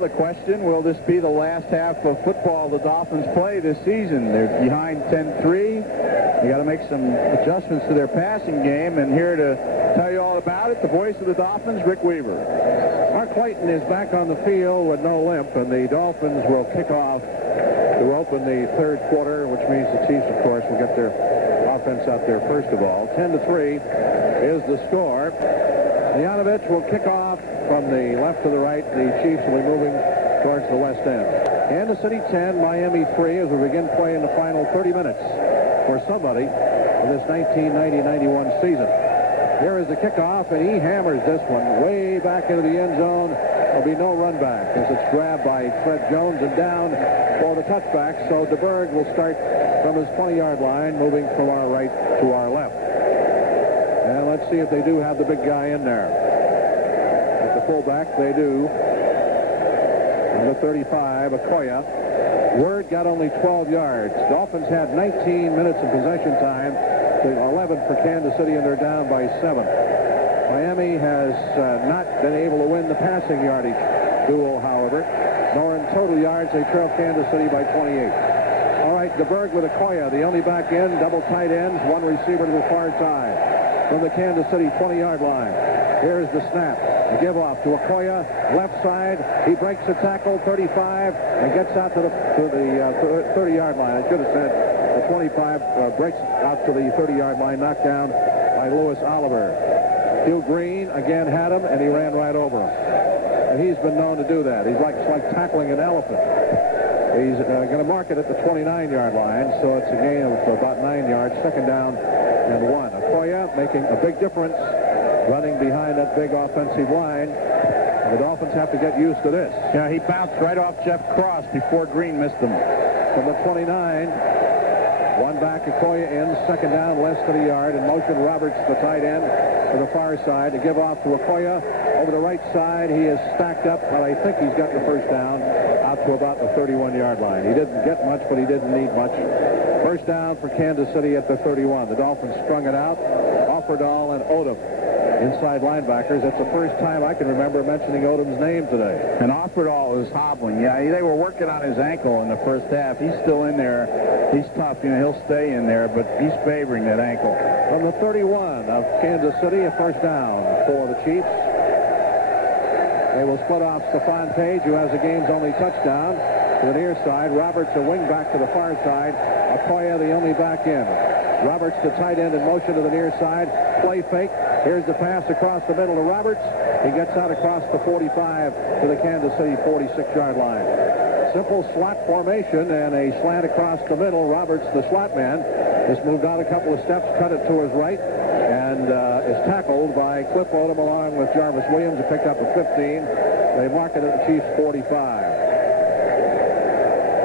Well, the question, will this be the last half of football the Dolphins play this season? They're behind 10-3. They got to make some adjustments to their passing game, and here to tell you all about it, the voice of the Dolphins, Rick Weaver. Mark Clayton is back on the field with no limp, and the Dolphins will kick off to open the third quarter, which means the Chiefs, of course, will get their offense out there first of all. 10-3 is the score. Leonovich will kick off from the left to the right. The Chiefs will be moving towards the west end. Kansas City 10, Miami 3 as we begin playing the final 30 minutes for somebody in this 1990-91 season. Here is the kickoff, and he hammers this one way back into the end zone. There'll be no run back as it's grabbed by Fred Jones and down for the touchback. So DeBerg will start from his 20-yard line, moving from our right to our left. And let's see if they do have the big guy in there. At the fullback, they do. On the 35, Okoye. Word got only 12 yards. Dolphins had 19 minutes of possession time to 11 for Kansas City, and they're down by 7. Miami has not been able to win the passing yardage duel, however, nor in total yards. They trail Kansas City by 28. All right, DeBerg with Okoye, the only back end, double tight ends, one receiver to the far side from the Kansas City 20-yard line. Here's the snap. The give off to Okoye, left side. He breaks the tackle, 35, and gets out to the 30-yard line. I should have said the 25 breaks out to the 30-yard line, knocked down by Louis Oliver. Hugh Green again had him, and he ran right over him. And he's been known to do that. It's like tackling an elephant. He's going to mark it at the 29-yard line, so it's a gain of about 9 yards, second down and 1. Okoye making a big difference, running behind that big offensive line. The Dolphins have to get used to this. Yeah, he bounced right off Jeff Cross before Green missed him. From the 29, one back, Okoye in, second down, less than a yard, and motion Roberts, the tight end, to the far side to give off to Okoye. Over the right side, he is stacked up, but I think he's got the first down out to about the 31-yard line. He didn't get much, but he didn't need much. First down for Kansas City at the 31. The Dolphins strung it out. Offerdahl and Odom, inside linebackers. That's the first time I can remember mentioning Odom's name today. And Offerdahl is hobbling. Yeah, they were working on his ankle in the first half. He's still in there. He's tough. You know, he'll stay in there, but he's favoring that ankle. From the 31 of Kansas City, a first down for the Chiefs. They will split off Stephon Page, who has the game's only touchdown, to the near side. Roberts, a wing back to the far side. Okoye, the only back in. Roberts, the tight end, in motion to the near side. Play fake. Here's the pass across the middle to Roberts. He gets out across the 45 to the Kansas City 46-yard line. Simple slot formation and a slant across the middle. Roberts, the slot man, has moved out a couple of steps, cut it to his right, and is tackled by Cliff Odom along with Jarvis Williams, who picked up a 15. They mark it at the Chiefs' 45.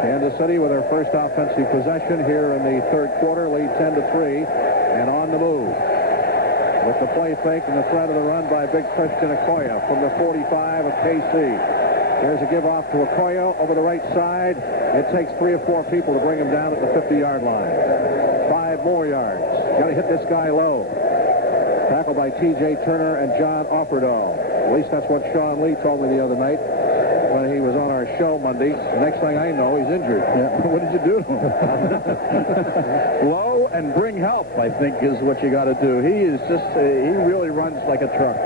Kansas City with their first offensive possession here in the third quarter, lead 10-3, and on the move. With the play fake and the threat of the run by big Christian Okoye from the 45 of KC. There's a give off to Okoye over the right side. It takes 3 or 4 people to bring him down at the 50-yard line. 5 more yards. Got to hit this guy low. Tackled by T.J. Turner and John Offerdahl. At least that's what Sean Lee told me the other night when he was on our show Monday. The next thing I know, he's injured. Yeah. What did you do to him? Low and bring help, I think, is what you got to do. He is just, he really runs like a truck.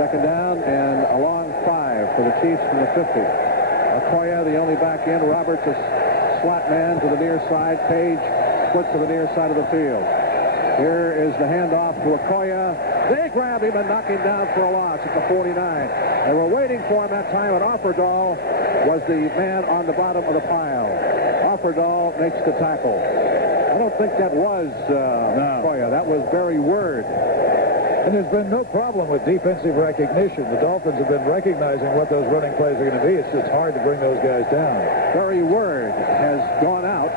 Second down and a long 5 for the Chiefs from the 50. Okoye, the only back end. Roberts, a slot man to the near side. Page splits to the near side of the field. Here is the handoff to Okoye. They grab him and knock him down for a loss at the 49. They were waiting for him that time, and Offerdahl was the man on the bottom of the pile. Offerdahl makes the tackle. I don't think that was Okoye. That was Barry Word. And there's been no problem with defensive recognition. The Dolphins have been recognizing what those running plays are going to be. It's hard to bring those guys down. Barry Word has gone out.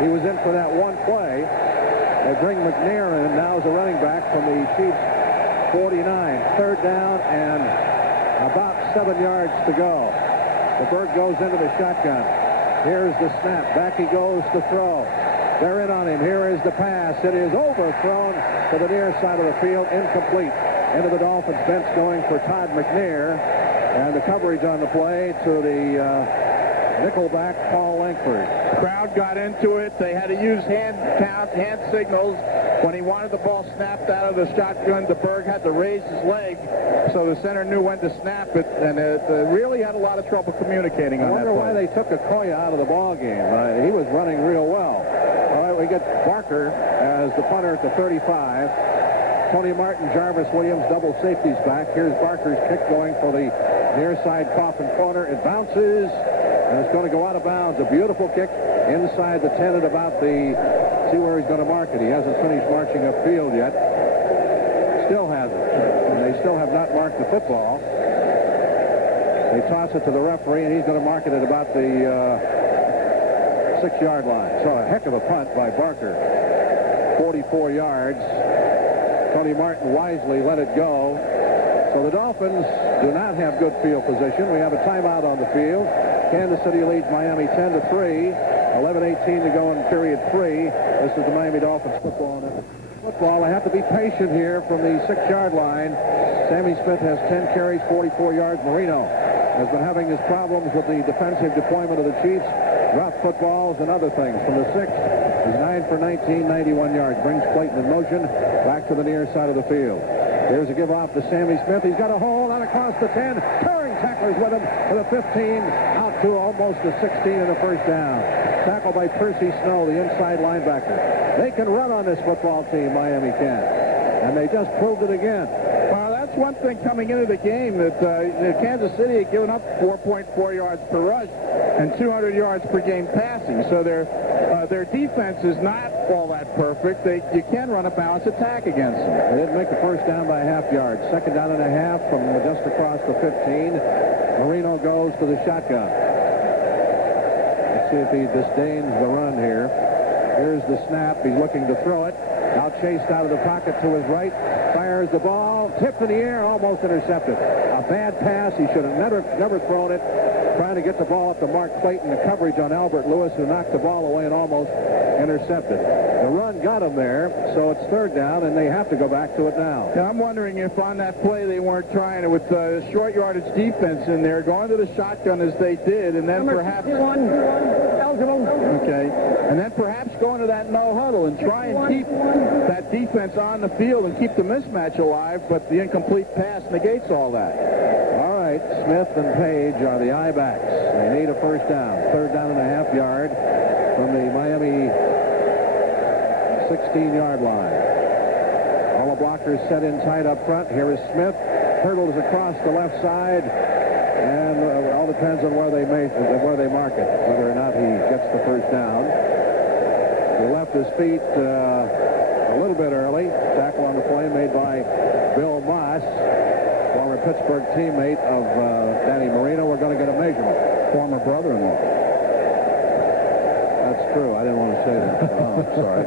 He was in for that one play. They bring McNair in now as a running back from the Chiefs' 49. Third down and about 7 yards to go. The Bird goes into the shotgun. Here's the snap. Back he goes to throw. They're in on him. Here is the pass. It is overthrown to the near side of the field. Incomplete. Into the Dolphins bench going for Todd McNair. And the coverage on the play to the nickelback, Paul Langford. Crowd got into it. They had to use hand signals. When he wanted the ball snapped out of the shotgun, DeBerg had to raise his leg so the center knew when to snap it, and it really had a lot of trouble communicating on that play. I wonder why they took Okoye out of the ball game. He was running real well. All right, we get Barker as the punter at the 35. Tony Martin, Jarvis Williams, double safeties back. Here's Barker's kick going for the near side coffin corner. It bounces, and it's going to go out of bounds. A beautiful kick inside the 10 at about the... See where he's going to mark it. He hasn't finished marching upfield yet. Still hasn't. And they still have not marked the football. They toss it to the referee, and he's going to mark it at about the 6-yard line. So a heck of a punt by Barker. 44 yards. Tony Martin wisely let it go. So the Dolphins do not have good field position. We have a timeout on the field. Kansas City leads Miami 10-3. 11:18 to go in period 3. This is the Miami Dolphins football. They have to be patient here from the 6-yard line. Sammy Smith has 10 carries, 44 yards. Marino has been having his problems with the defensive deployment of the Chiefs. Dropped footballs and other things. From the 6, he's 9 for 19, 91 yards. Brings Clayton in motion back to the near side of the field. Here's a give off to Sammy Smith. He's got a hold out across the 10. Tearing tacklers with him to the 15, out to almost the 16 and a first down. Tackled by Percy Snow, the inside linebacker. They can run on this football team, Miami can. And they just proved it again. Well, that's one thing coming into the game that Kansas City had given up 4.4 yards per rush and 200 yards per game passing. So their defense is not all that perfect. You can run a balanced attack against them. They didn't make the first down by a half yard. Second down and a half from just across the 15. Marino goes to the shotgun. Let's see if he disdains the run here. Here's the snap. He's looking to throw it. Now chased out of the pocket to his right. Fires the ball. Tipped in the air. Almost intercepted. A bad pass. He should have never thrown it. Trying to get the ball up to Mark Clayton. The coverage on Albert Lewis, who knocked the ball away and almost intercepted. The run got him there, so it's third down, and they have to go back to it now. Yeah, I'm wondering if on that play they weren't trying it with short yardage defense in there, going to the shotgun as they did, and then perhaps... Okay. And then perhaps going to that no huddle and try and keep that defense on the field and keep the mismatch alive, but the incomplete pass negates all that. All right, Smith and Page are the I-backs. They need a first down. Third down and a half yard from the Miami 16-yard line. All the blockers set in tight up front. Here is Smith. Hurdles across the left side. And it all depends on where they mark it, whether or not he gets the first down. He left his feet a little bit early. Tackle on the play made by Bill Moss, former Pittsburgh teammate of Danny Marino. We're going to get a measurement. Former brother-in-law. That's true. I didn't want to say that. Oh, I'm sorry.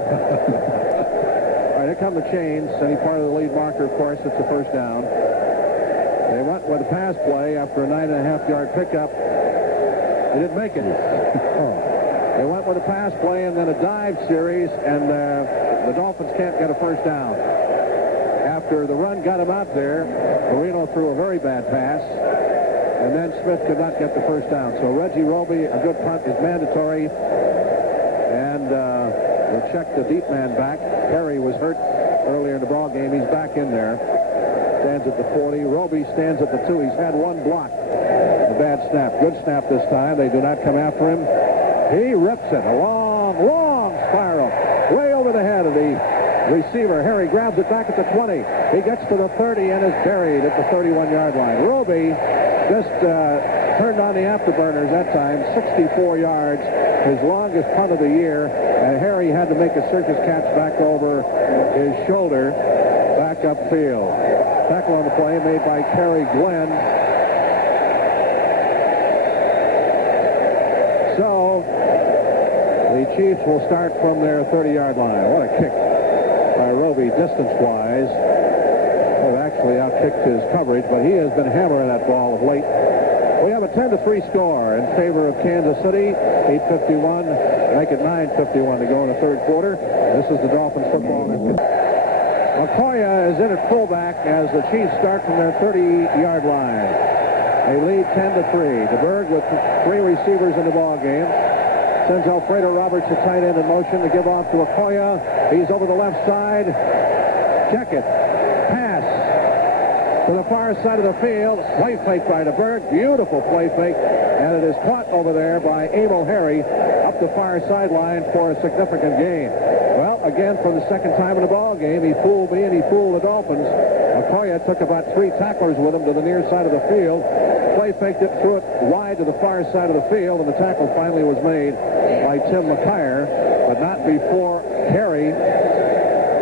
All right, here come the chains. Any part of the lead marker, of course, it's the first down. They went with a pass play after a 9.5-yard pickup. They didn't make it. They went with a pass play and then a dive series, and the Dolphins can't get a first down. After the run got him out there, Marino threw a very bad pass, and then Smith could not get the first down. So Reggie Roby, a good punt, is mandatory, and we'll check the deep man back. Perry was hurt earlier in the ball game. He's back in there. Stands at the 40. Roby stands at the 2. He's had one block. A bad snap. Good snap this time. They do not come after him. He rips it. A long, long spiral. Way over the head of the receiver. Harry grabs it back at the 20. He gets to the 30 and is buried at the 31-yard line. Roby just turned on the afterburners that time. 64 yards. His longest punt of the year. And Harry had to make a circus catch back over his shoulder. Back upfield. Tackle on the play made by Kerry Glenn. So the Chiefs will start from their 30-yard line. What a kick by Roby distance-wise. Well, actually outkicked his coverage, but he has been hammering that ball of late. We have a 10-3 score in favor of Kansas City. 8:51, make it 9:51 to go in the third quarter. This is the Dolphins football. Okoye is in at fullback as the Chiefs start from their 30-yard line. They lead 10-3. DeBerg with 3 receivers in the ball game. Sends Alfredo Roberts, the tight end, in motion to give off to Okoye. He's over the left side. Check it. Pass to the far side of the field. Play fake by DeBerg. Beautiful play fake. And it is caught over there by Emil Harry up the far sideline for a significant gain. Well, again, for the second time in the ball game, he fooled me and he fooled the Dolphins. Okoye took about 3 tacklers with him to the near side of the field. Play faked it, threw it wide to the far side of the field, and the tackle finally was made by Tim McKyer, but not before Harry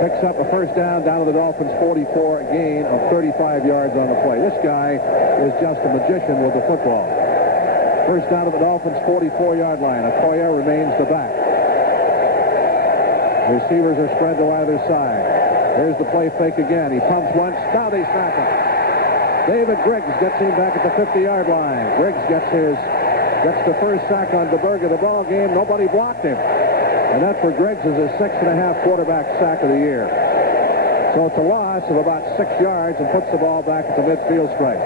picks up a first down to the Dolphins' 44, gain of 35 yards on the play. This guy is just a magician with the football. First down to the Dolphins' 44-yard line. Okoye remains the back. Receivers are spread to either side. Here's the play fake again. He pumps once. Now they sack him. David Griggs gets him back at the 50-yard line. Griggs gets the first sack on DeBerg of the ball game. Nobody blocked him. And that for Griggs is his 6.5 quarterback sack of the year. So it's a loss of about 6 yards and puts the ball back at the midfield stripe.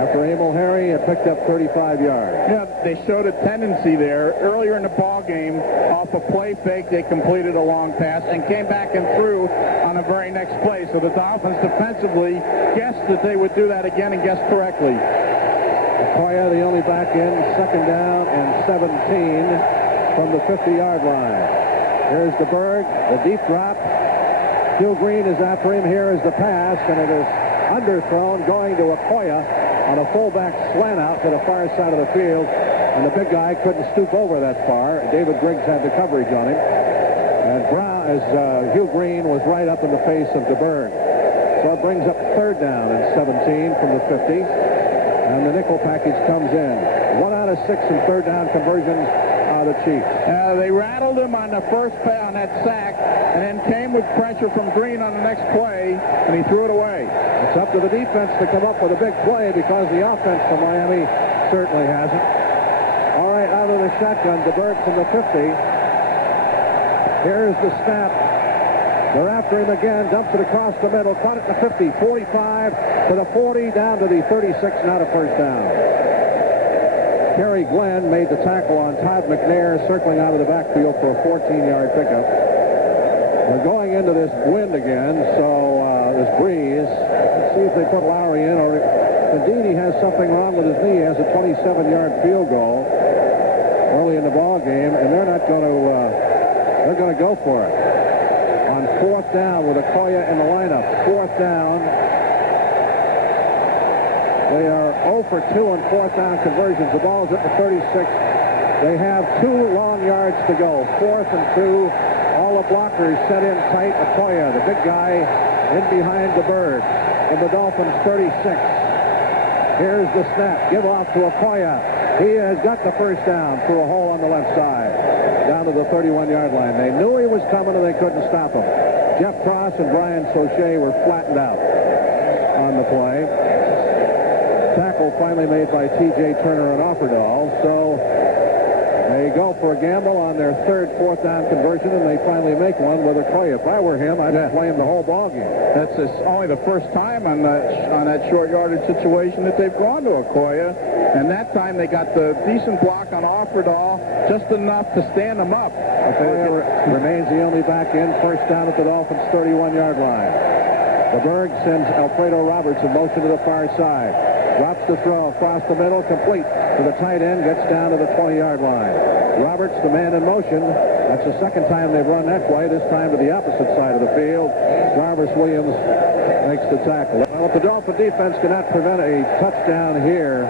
After Emil Harry had picked up 35 yards. Yeah, they showed a tendency there. Earlier in the ball game, off a play fake, they completed a long pass and came back and threw on the very next play. So the Dolphins defensively guessed that they would do that again and guessed correctly. Okoye, the only back in, second down and 17 from the 50-yard line. Here's DeBerg, the deep drop. Hugh Green is after him. Here is the pass, and it is underthrown, going to Okoye on a fullback slant out to the far side of the field, and the big guy couldn't stoop over that far. David Griggs had the coverage on him, and Hugh Green was right up in the face of DeBerg. So it brings up third down and 17 from the 50, and the nickel package comes in. 1 out of 6 in third down conversions are the Chiefs. They rattled him on the first play on that sack, and then came with pressure from Green on the next play, and he threw it away. It's up to the defense to come up with a big play because the offense from Miami certainly hasn't. All right, out of the shotgun, DeBerg from the 50. Here's the snap. They're after him again, dumps it across the middle, caught it in the 50, 45 to the 40, down to the 36, not a first down. Kerry Glenn made the tackle on Todd McNair, circling out of the backfield for a 14-yard pickup. We're going into this wind again, so this breeze. Let's see if they put Lowry in, or indeed he has something wrong with his knee. He has a 27-yard field goal early in the ball game, and they're not going to. They're going to go for it on fourth down with Okoye in the lineup. Fourth down. They are 0 for 2 on fourth down conversions. The ball's at the 36. They have 2 long yards to go. 4th and 2. All the blockers set in tight. Okoye, the big guy, in behind DeBerg. And the Dolphins 36. Here's the snap. Give off to Okoye. He has got the first down through a hole on the left side. Down to the 31-yard line. They knew he was coming and they couldn't stop him. Jeff Cross and Brian Sauché were flattened out on the play. Tackle finally made by T.J. Turner and Offerdahl. So they go for a gamble on their third fourth down conversion, and they finally make one with Okoye. If I were him, I'd play him the whole ball game. That's only the first time on that short yardage situation that they've gone to Okoye, and that time they got the decent block on Offerdahl, just enough to stand them up. Okoye remains the only back in. First down at the Dolphins' 31-yard line. DeBerg sends Alfredo Roberts in motion to the far side. Drops the throw across the middle, complete to the tight end, gets down to the 20-yard line. Roberts, the man in motion. That's the second time they've run that play, this time to the opposite side of the field. Jarvis Williams makes the tackle. Well, if the Dolphin defense cannot prevent a touchdown here,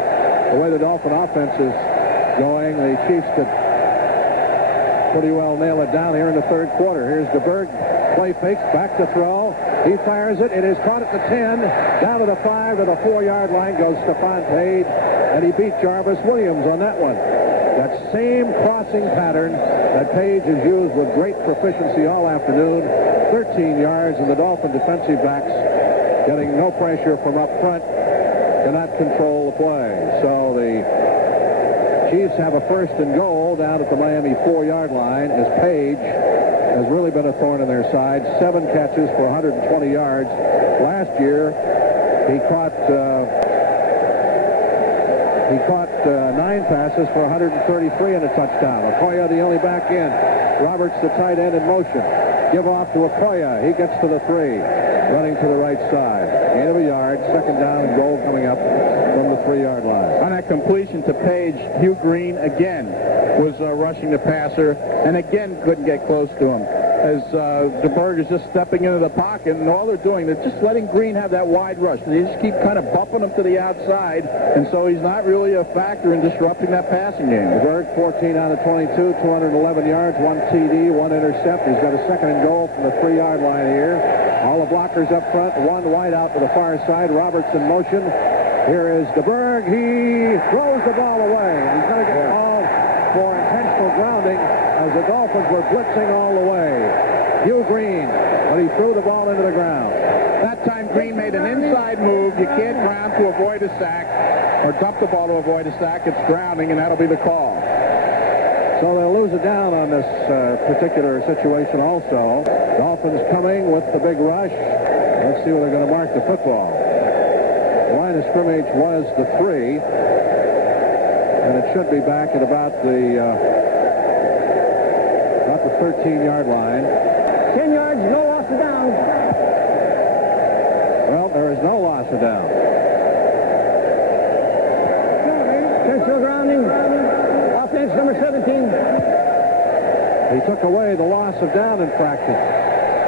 the way the Dolphin offense is going, the Chiefs could pretty well nail it down here in the third quarter. Here's DeBerg. Play fakes, back to throw. He fires it. It is caught at the 10. Down to the 5 to the 4-yard line goes Stephon Page, and he beat Jarvis Williams on that one. That same crossing pattern that Page has used with great proficiency all afternoon. 13 yards, and the Dolphin defensive backs getting no pressure from up front, cannot control the play. So the Chiefs have a first and goal down at the Miami 4-yard line as Page has really been a thorn in their side. 7 catches for 120 yards. Last year, he caught He caught 9 passes for 133 and a touchdown. Okoye, the only back in. Roberts, the tight end, in motion. Give off to Okoye. He gets to the 3. Running to the right side. Gain of a yard. Second down and goal coming up from the 3-yard line. On that completion to Page, Hugh Green again was rushing the passer and again couldn't get close to him. As DeBerg is just stepping into the pocket, and all they're doing, they're just letting Green have that wide rush. They just keep kind of bumping him to the outside, and so he's not really a factor in disrupting that passing game. DeBerg, 14 out of 22, 211 yards, 1 TD, 1 intercept. He's got a second and goal from the 3-yard line here. All the blockers up front, 1 wide out to the far side. Roberts in motion. Here is DeBerg. He throws the ball away. He's going to get called for intentional grounding as the Dolphins were blitzing all the way. Hugh Green, when he threw the ball into the ground. That time Green made an inside move. You can't ground to avoid a sack or dump the ball to avoid a sack. It's grounding, and that'll be the call. So they'll lose it down on this particular situation also. Dolphins coming with the big rush. Let's see where they're going to mark the football. The line of scrimmage was the 3, and it should be back at about the 13-yard line. 10 yards, no loss of down. Well, there is no loss of down. Intentional grounding. Offense number 17. He took away the loss of down infraction.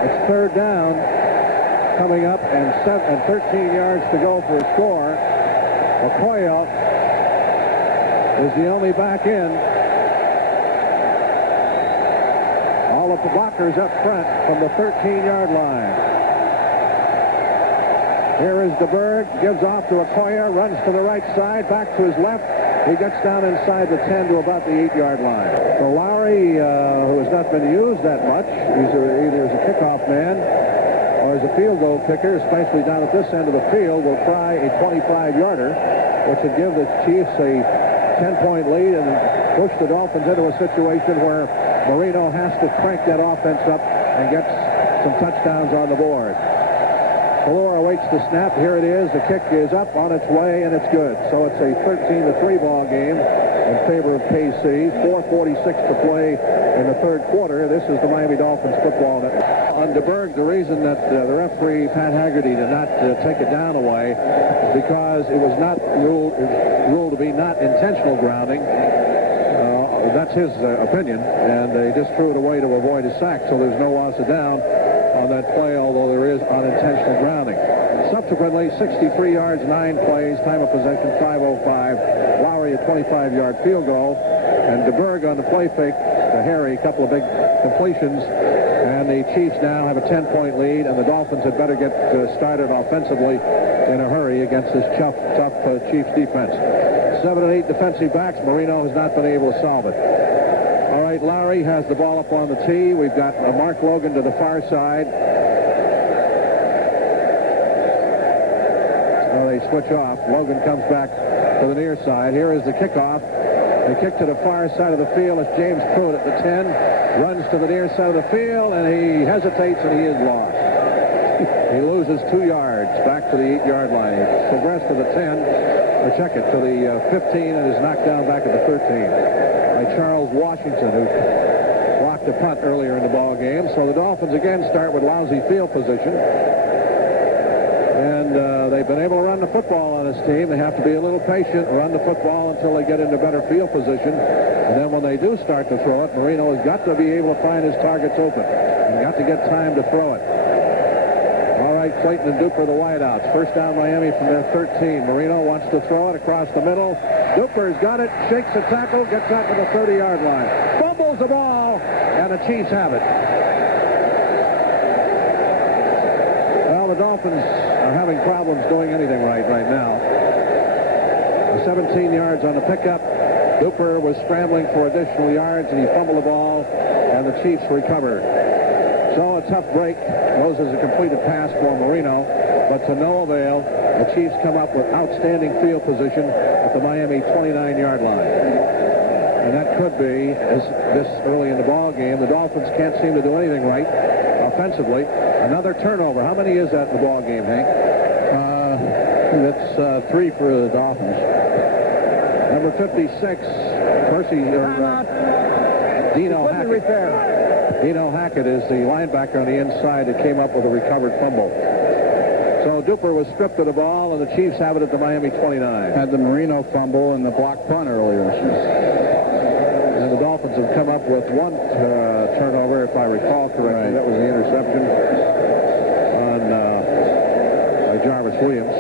It's third down coming up and 13 yards to go for a score. Okoye is the only back in. All of the blockers up front from the 13-yard line. Here is DeBerg, gives off to Okoye, runs to the right side, back to his left. He gets down inside the 10 to about the 8-yard line. So Lowry, who has not been used that much, he's either as a kickoff man or as a field goal kicker, especially down at this end of the field, will try a 25-yarder, which would give the Chiefs a 10-point lead and push the Dolphins into a situation where Marino has to crank that offense up and get some touchdowns on the board. Valor awaits the snap. Here it is. The kick is up on its way, and it's good. So it's a 13-3 ball game in favor of KC. 4:46 to play in the third quarter. This is the Miami Dolphins football net. On DeBerg, the reason that the referee, Pat Haggerty, did not take it down away is because it was not ruled to be not intentional grounding. That's his opinion, and they just threw it away to avoid a sack, so there's no loss of down on that play, although there is unintentional grounding. Subsequently, 63 yards, 9 plays, time of possession 5:05. Lowry a 25-yard field goal, and DeBerg on the play fake to Harry, a couple of big completions, and the Chiefs now have a 10-point lead, and the Dolphins had better get started offensively in a hurry against this tough Chiefs defense. 7 and 8 defensive backs. Marino has not been able to solve it. All right, Lowry has the ball up on the tee. We've got Mark Logan to the far side. They switch off. Logan comes back to the near side. Here is the kickoff. The kick to the far side of the field is James Pruitt at the 10. Runs to the near side of the field, and he hesitates, and he is lost. He loses 2 yards back to the 8-yard line. He progressed to the 10. Or check it, to the 15, and is knocked down back at the 13 by Charles Washington, who blocked a punt earlier in the ball game. So the Dolphins again start with lousy field position. And they've been able to run the football on this team. They have to be a little patient, run the football until they get into better field position. And then when they do start to throw it, Marino has got to be able to find his targets open and got to get time to throw it. Clayton and Duper, the wideouts. First down Miami from their 13. Marino wants to throw it across the middle. Duper's got it, shakes a tackle, gets out to the 30-yard line. Fumbles the ball, and the Chiefs have it. Well, the Dolphins are having problems doing anything right now. 17 yards on the pickup. Duper was scrambling for additional yards, and he fumbled the ball, and the Chiefs recovered. So a tough break. Goes as a completed pass for Marino, but to no avail. The Chiefs come up with outstanding field position at the Miami 29-yard line. And that could be, this early in the ball game, the Dolphins can't seem to do anything right offensively. Another turnover. How many is that in the ball game, Hank? That's 3 for the Dolphins. Number 56, Dino Hackett. Dino Hackett is the linebacker on the inside that came up with a recovered fumble. So Duper was stripped of the ball, and the Chiefs have it at the Miami 29. Had the Marino fumble and the block punt earlier. And the Dolphins have come up with one turnover, if I recall correctly. Right. That was the interception by Jarvis Williams.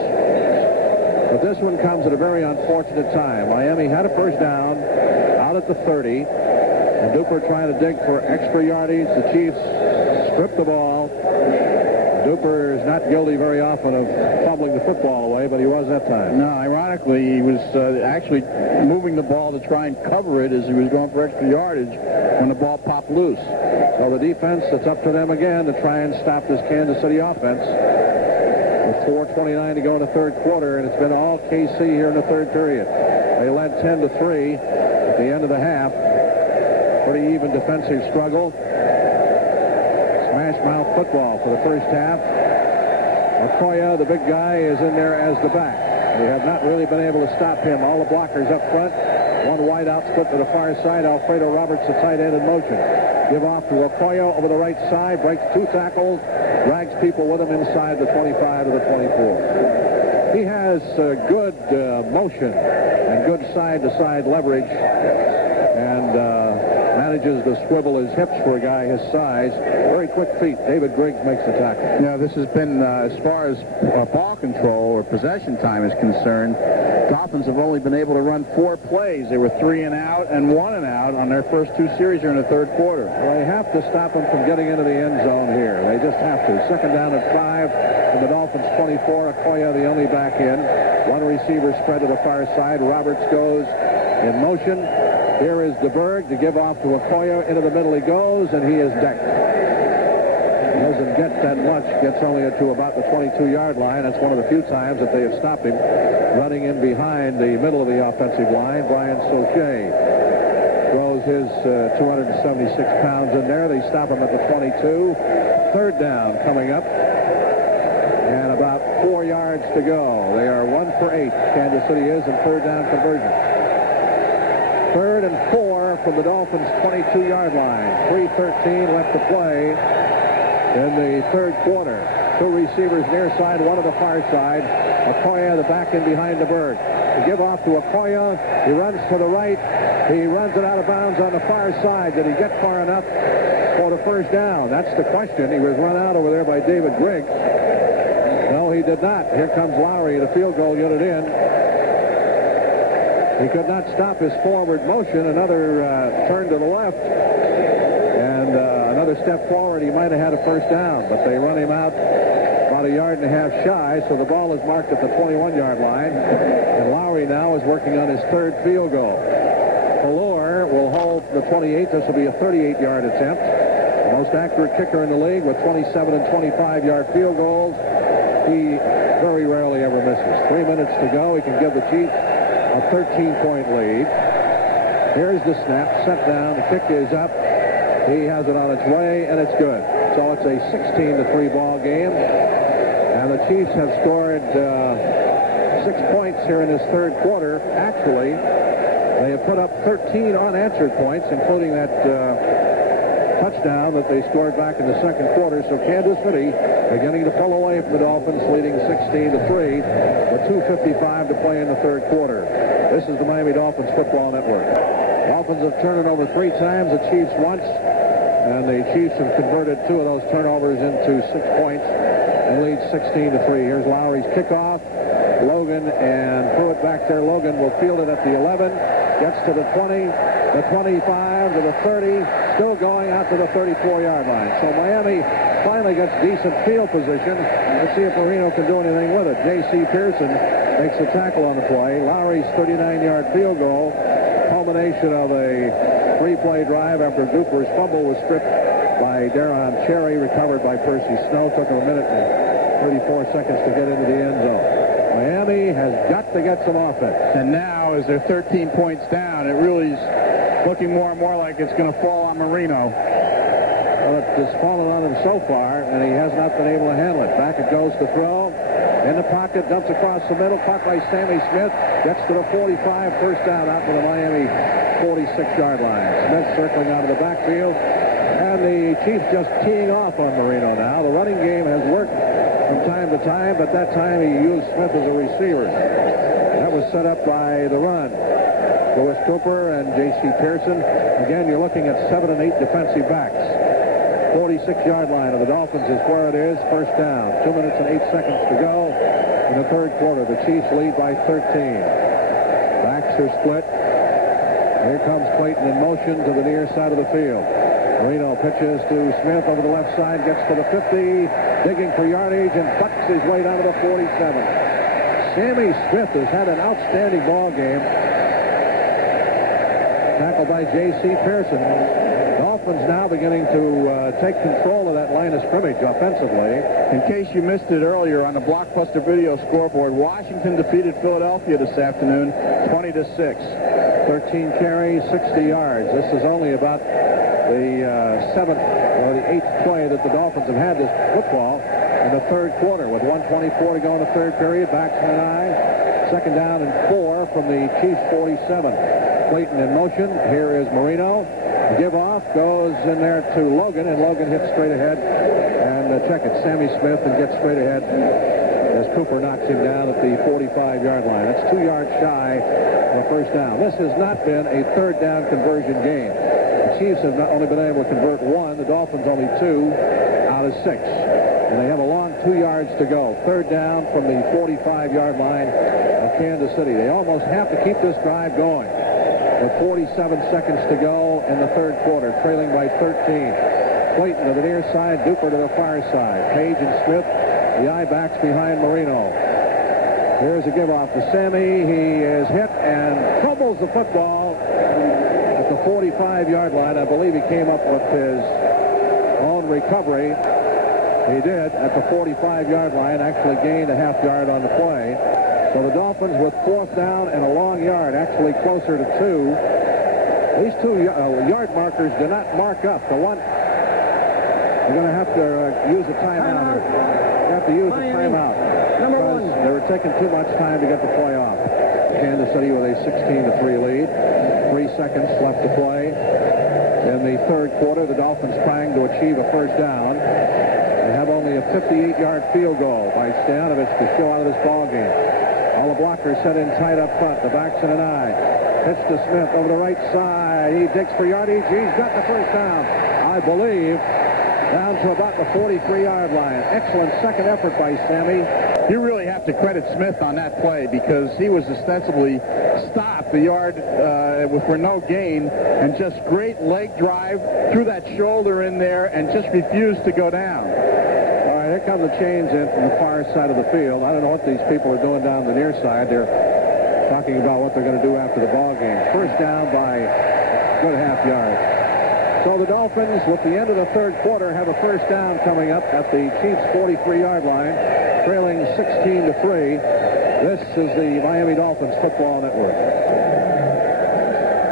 But this one comes at a very unfortunate time. Miami had a first down out at the 30. And Duper trying to dig for extra yardage. The Chiefs stripped the ball. Duper is not guilty very often of fumbling the football away, but he was that time. No, ironically, he was actually moving the ball to try and cover it as he was going for extra yardage when the ball popped loose. So the defense, it's up to them again to try and stop this Kansas City offense. With 4:29 to go in the third quarter, and it's been all KC here in the third period. They led 10-3 at the end of the half. Pretty even defensive struggle. Smash mouth football for the first half. Okoye, the big guy, is in there as the back. They have not really been able to stop him. All the blockers up front. One wide out split to the far side. Alfredo Roberts, the tight end, in motion. Give off to Okoye over the right side. Breaks 2 tackles. Drags people with him inside the 25 to the 24. He has good motion and good side-to-side leverage. And manages to swivel his hips for a guy his size. Very quick feet. David Griggs makes the tackle. Yeah, this has been, as far as ball control or possession time is concerned, Dolphins have only been able to run 4 plays. They were 3 and out and 1 and out on their first 2 series here in the third quarter. Well, they have to stop them from getting into the end zone here. They just have to. Second down at 5 from the Dolphins 24. Okoye, the only back in. One receiver spread to the far side. Roberts goes in motion. Here is DeBerg to give off to Okoye. Into the middle he goes, and he is decked. Doesn't get that much. Gets only to about the 22-yard line. That's one of the few times that they have stopped him running in behind the middle of the offensive line. Brian Sauché throws his 276 pounds in there. They stop him at the 22. Third down coming up. And about 4 yards to go. They are 1 for 8. Kansas City is in third down conversion. 3rd and 4 from the Dolphins' 22-yard line. 3:13 left to play in the third quarter. 2 receivers near side, 1 to the far side. Okoye, the back in behind the Berg. To give off to Okoye. He runs to the right. He runs it out of bounds on the far side. Did he get far enough for the first down? That's the question. He was run out over there by David Griggs. No, he did not. Here comes Lowry, the field goal unit in. He could not stop his forward motion. Another turn to the left. And another step forward. He might have had a first down. But they run him out about 1.5 yards shy. So the ball is marked at the 21-yard line. And Lowry now is working on his 3rd field goal. Valor will hold the 28. This will be a 38-yard attempt. The most accurate kicker in the league with 27 and 25-yard field goals. He very rarely ever misses. 3 minutes to go. He can give the Chiefs a 13-point lead. Here's the snap, set down, the kick is up. He has it on its way, and it's good. So it's a 16-3 ball game. And the Chiefs have scored 6 points here in this third quarter. Actually, they have put up 13 unanswered points, including that touchdown that they scored back in the second quarter. So Kansas City beginning to pull away from the Dolphins, leading 16-3 with 2:55 to play in the third quarter. This is the Miami Dolphins Football Network. Dolphins have turned it over 3 times, the Chiefs once, and the Chiefs have converted 2 of those turnovers into 6 points and lead 16-3. Here's Lowry's kickoff. Logan and threw it back there. Logan will field it at the 11, gets to the 20, the 25, to the 30, still going out to the 34-yard line. So Miami finally gets decent field position. Let's see if Marino can do anything with it. J.C. Pearson makes a tackle on the play. Lowry's 39-yard field goal, culmination of a 3-play drive after Duper's fumble was stripped by Deron Cherry, recovered by Percy Snow. Took him 1 minute and 34 seconds to get into the end zone. Miami has got to get some offense. And now, as they're 13 points down, it really is looking more and more like it's going to fall on Marino. Well, it has fallen on him so far, and he has not been able to handle it. Back it goes to throw. In the pocket, dumps across the middle, caught by Sammy Smith, gets to the 45, first down out to the Miami 46-yard line. Smith circling out of the backfield, and the Chiefs just teeing off on Marino now. The running game has worked from time to time, but that time he used Smith as a receiver. That was set up by the run. Lewis Cooper and J.C. Pearson. Again, you're looking at 7 and 8 defensive backs. 46-yard line of the Dolphins is where it is. First down. 2 minutes and 8 seconds to go in the third quarter. The Chiefs lead by 13. Backs are split. Here comes Clayton in motion to the near side of the field. Marino pitches to Smith over the left side, gets to the 50, digging for yardage, and bucks his way down to the 47. Sammy Smith has had an outstanding ball game. Tackled by J.C. Pearson. Dolphins now beginning to take control of that line of scrimmage offensively. In case you missed it earlier on the Blockbuster Video scoreboard, Washington defeated Philadelphia this afternoon 20-6. 13 carries, 60 yards. This is only about the 7th or the 8th play that the Dolphins have had this football in the third quarter with 1:24 to go in the third period. Baxter and I, second down and 4 from the Chiefs 47. Clayton in motion. Here is Marino. Give off, goes in there to Logan, and Logan hits straight ahead. And check it, Sammy Smith, and gets straight ahead as Cooper knocks him down at the 45-yard line. That's 2 yards shy of a first down. This has not been a third down conversion game. The Chiefs have not only been able to convert 1, the Dolphins only 2 out of 6. And they have a long 2 yards to go. Third down from the 45-yard line of Kansas City. They almost have to keep this drive going. With 47 seconds to go in the third quarter, trailing by 13. Clayton to the near side, Duper to the far side. Page and Smith, the I-backs behind Marino. Here's a give-off to Sammy. He is hit and fumbles the football at the 45-yard line. I believe he came up with his own recovery. He did at the 45-yard line, actually gained a half yard on the play. So the Dolphins with 4th down and a long yard, actually closer to 2. These 2 yard markers do not mark up. The one, they're going to have to use a timeout. They have to use a timeout because they were taking too much time to get the play off. Kansas City with a 16-3 lead. 3 seconds left to play. In the third quarter, the Dolphins trying to achieve a first down. They have only a 58-yard field goal by Stoyanovich to show out of this ball game. All the blockers set in tight up front. The backs and an eye. Pitch to Smith over the right side. He digs for yardage. He's got the first down, I believe, down to about the 43-yard line. Excellent second effort by Sammy. You really have to credit Smith on that play because he was ostensibly stopped the yard for no gain, and just great leg drive, threw that shoulder in there, and just refused to go down. Here come the chains in from the far side of the field. I don't know what these people are doing down the near side. They're talking about what they're going to do after the ball game. First down by a good half yard. So the Dolphins, with the end of the third quarter, have a first down coming up at the Chiefs' 43-yard line, trailing 16-3. This is the Miami Dolphins Football Network.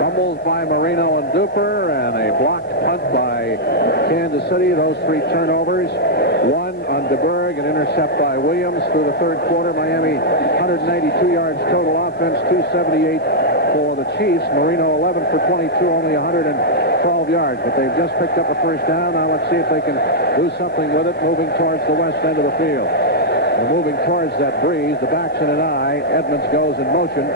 Fumbles by Marino and Duper, and a blocked punt by Kansas City. Those 3 turnovers. 1 on DeBerg, an intercept by Williams through the third quarter. Miami 192 yards total offense, 278 for the Chiefs. Marino 11 for 22, only 112 yards, but they've just picked up a first down. Now let's see if they can do something with it, moving towards the west end of the field. They're moving towards that breeze. The backs in an eye. Edmonds goes in motion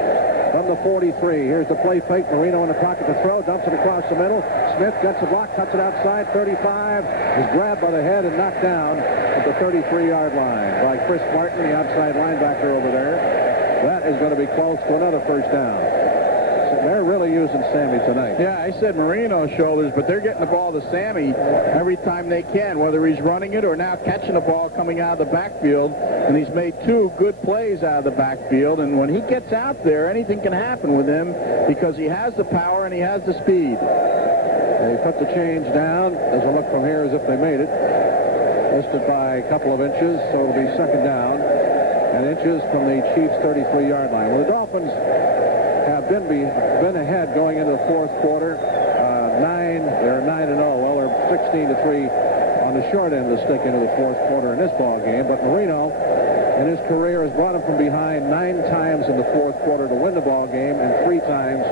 from the 43. Here's the play fake. Marino in the pocket to throw. Dumps it across the middle. Smith gets a block, cuts it outside. 35 is grabbed by the head and knocked down at the 33-yard line by Chris Martin, the outside linebacker over there. That is going to be close to another first down. So they're really using Sammy tonight. Yeah, I said Marino's shoulders, but they're getting the ball to Sammy every time they can, whether he's running it or now catching the ball coming out of the backfield. And he's made 2 good plays out of the backfield. And when he gets out there, anything can happen with him because he has the power and he has the speed. They put the change down. There's a look from here as if they made it. Listed by a couple of inches, so it'll be second down. And inches from the Chiefs' 33-yard line. Well, the Dolphins have been ahead going into the fourth quarter. They're 9-0. Well, they're 16-3 on the short end of the stick into the fourth quarter in this ball game. But Marino in his career has brought him from behind 9 times in the fourth quarter to win the ball game and 3 times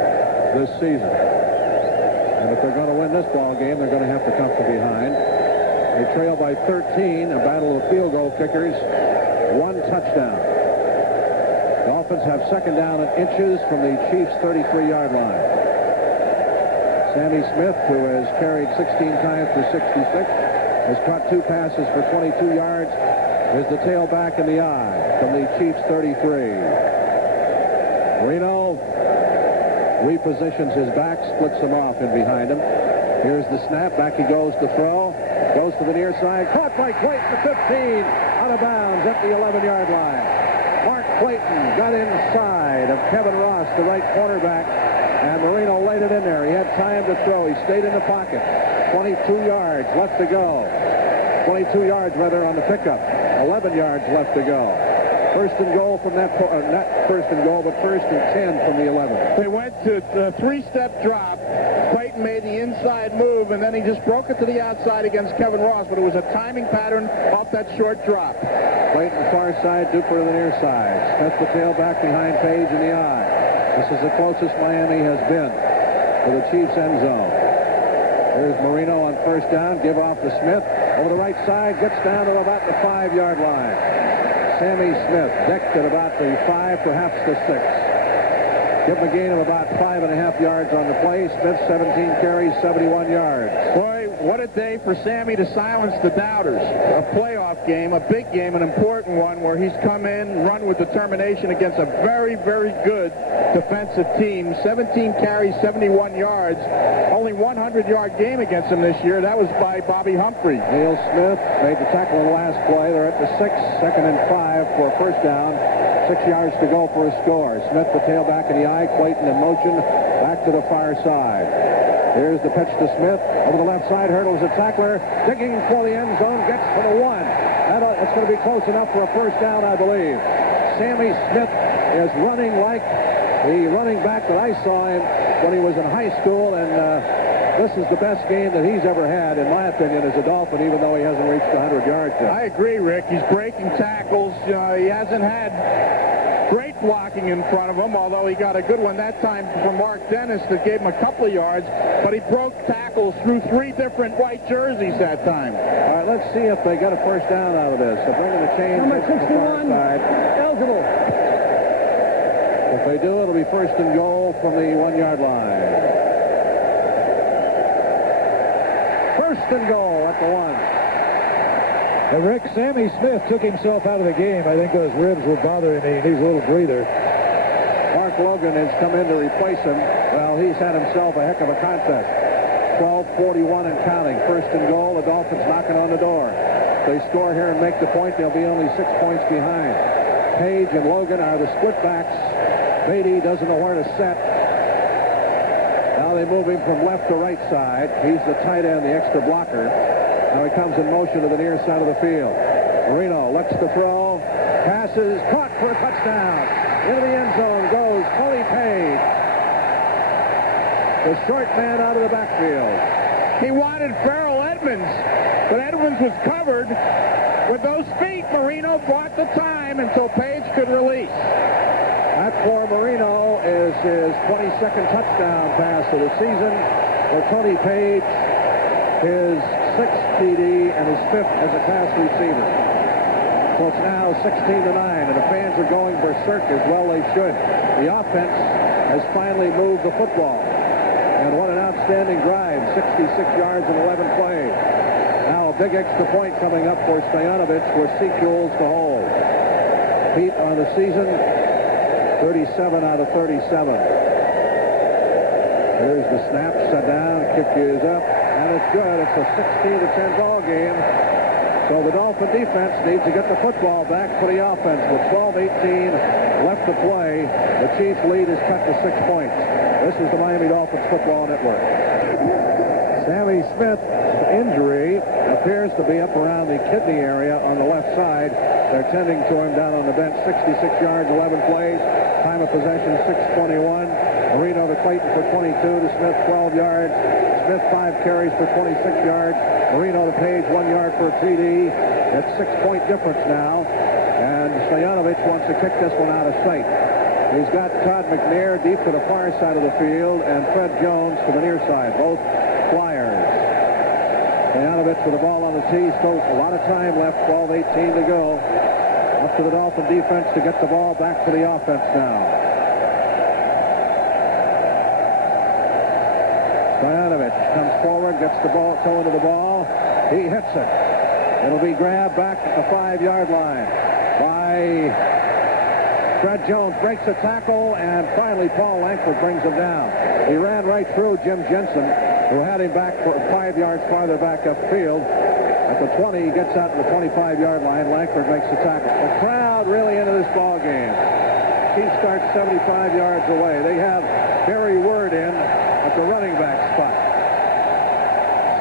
this season. And if they're going to win this ball game, they're going to have to come from behind. They trail by 13, a battle of field goal kickers, 1 touchdown. Dolphins have second down in inches from the Chiefs' 33-yard line. Sammy Smith, who has carried 16 times for 66, has caught 2 passes for 22 yards, is the tailback in the eye from the Chiefs' 33. Marino repositions his back, splits them off in behind him. Here's the snap. Back he goes to throw. Goes to the near side. Caught by Clayton at 15. Out of bounds at the 11-yard line. Mark Clayton got inside of Kevin Ross, the right cornerback, and Marino laid it in there. He had time to throw. He stayed in the pocket. 22 yards left to go. 22 yards, rather, on the pickup. 11 yards left to go. First and goal from that, not first and goal, but first and 10 from the 11. They went to a 3-step drop. Clayton made the inside move, and then he just broke it to the outside against Kevin Ross, but it was a timing pattern off that short drop. Clayton far side, Duper to the near side. Smith the tailback behind Page in the eye. This is the closest Miami has been to the Chiefs' end zone. Here's Marino on first down. Give off to Smith. Over the right side, gets down to about the 5-yard line. Sammy Smith decked at about the 5, perhaps the 6. Give him a gain of about 5.5 yards on the play. Smith 17 carries, 71 yards. Boy, what a day for Sammy to silence the doubters. A playoff game, a big game, an important one where he's come in, run with determination against a very, very good defensive team. 17 carries, 71 yards. Only 100-yard game against him this year. That was by Bobby Humphrey. Neil Smith made the tackle on the last play. They're at the 6, second and 5 for a first down. 6 yards to go for a score. Smith the tailback in the eye. Clayton in motion. Back to the far side. Here's the pitch to Smith. Over the left side, hurdles a tackler. Digging for the end zone. Gets for the 1. That's going to be close enough for a first down, I believe. Sammy Smith is running like the running back that I saw him when he was in high school, and this is the best game that he's ever had, in my opinion, as a Dolphin, even though he hasn't reached 100 yards yet. I agree, Rick. He's breaking tackles. He hasn't had great blocking in front of him, although he got a good one that time from Mark Dennis that gave him a couple of yards, but he broke tackles through 3 different white jerseys that time. All right, let's see if they get a first down out of this. They're bringing the chain Number to the far 61, side. eligible. If they do, it'll be first and goal from the 1-yard line. First and goal at the 1. Rick, Sammy Smith took himself out of the game. I think those ribs were bothering him. He needs a little breather. Mark Logan has come in to replace him. Well, he's had himself a heck of a contest. 12:41 and counting. First and goal. The Dolphins knocking on the door. If they score here and make the point, they'll be only 6 points behind. Page and Logan are the split backs. Beatty doesn't know where to set. Now they move him from left to right side. He's the tight end, the extra blocker. Now he comes in motion to the near side of the field. Marino looks to throw. Passes. Caught for a touchdown. Into the end zone goes Tony Page. The short man out of the backfield. He wanted Farrell Edmonds, but Edmonds was covered. With those feet, Marino bought the time until Page could release. That for Marino is his 22nd touchdown pass of the season. For Tony Page, his 6th TD and his 5th as a pass receiver. So it's now 16-9, and the fans are going berserk, as well they should. The offense has finally moved the football. And what an outstanding drive, 66 yards and 11 plays. Now a big extra point coming up for Stoyanovich for sequels to hold. Pete on the season, 37 out of 37. Here's the snap, set down, kick is up, and it's good. It's a 16-10 ball game. So the Dolphin defense needs to get the football back for the offense. With 12:18 left to play, the Chiefs' lead is cut to 6 points. This is the Miami Dolphins Football Network. Sammy Smith's injury appears to be up around the kidney area on the left side. They're tending to him down on the bench. 66 yards, 11 plays. Time of possession, 6:21. Marino to Clayton for 22. To Smith, 12 yards. Smith, 5 carries for 26 yards. Marino to Page, 1 yard for a TD. It's 6-point difference now. And Stoyanovich wants to kick this one out of sight. He's got Todd McNair deep to the far side of the field and Fred Jones to the near side, both flyers. Stoyanovich with the ball on the tee, still a lot of time left, 12:18 to go. Up to the Dolphin defense to get the ball back to the offense now. Stoyanovich comes forward, gets the ball, toe into the ball. He hits it. It'll be grabbed back at the 5-yard line by Fred Jones. Breaks a tackle, and finally Paul Langford brings him down. He ran right through Jim Jensen, who had him back for 5 yards farther back upfield. At the 20, he gets out to the 25-yard line. Langford makes the tackle. The crowd really into this ball game. Chiefs start 75 yards away. They have Barry Word in at the running back spot.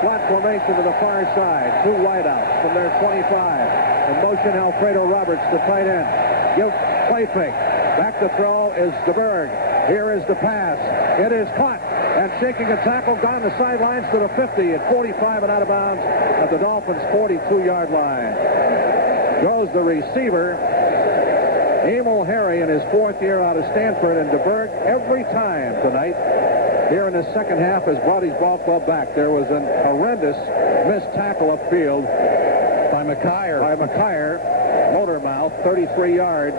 Slot formation to the far side. 2 wideouts from their 25. In motion, Alfredo Roberts, the tight end. Give play fake. Back to throw is DeBerg. Here is the pass. It is caught. And shaking a tackle, gone the sidelines to the 50 at 45 and out of bounds at the Dolphins' 42-yard line. Goes the receiver, Emil Harry, in his 4th year out of Stanford, and DeBerg every time tonight here in the second half has brought his ball club back. There was an horrendous missed tackle upfield by McKyer. Motor mouth, 33 yards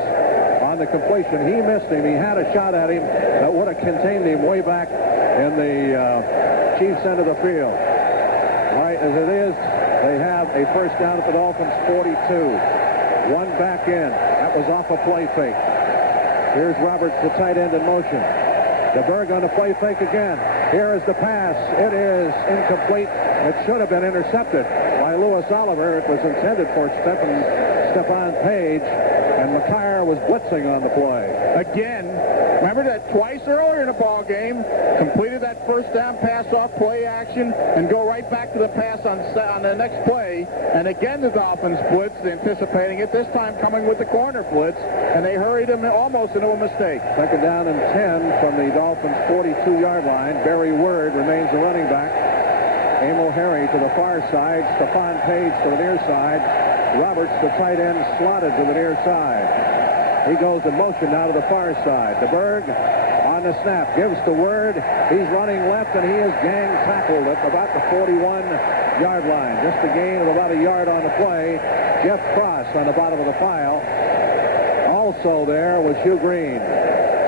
on the completion. He missed him. He had a shot at him that would have contained him way back in the Chiefs' end of the field. Right as it is, they have a first down at the Dolphins' 42. One back in. That was off a play fake. Here's Roberts, the tight end, in motion. DeBerg on the play fake again. Here is the pass. It is incomplete. It should have been intercepted by Louis Oliver. It was intended for Stephon Page, and McKyer was blitzing on the play. Again, remember that twice earlier in the ball game, completed that first down pass off play action and go right back to the pass on the next play. And again, the Dolphins blitzed, anticipating it, this time coming with the corner blitz, and they hurried him almost into a mistake. Second down and 10 from the Dolphins' 42-yard line. Barry Word remains the running back. Emil Harry to the far side. Stephon Page to the near side. Roberts, the tight end, slotted to the near side. He goes in motion now to the far side. DeBerg on the snap, gives the word. He's running left, and he is gang tackled at about the 41-yard line. Just a gain of about a yard on the play. Jeff Cross on the bottom of the pile. Also there was Hugh Green.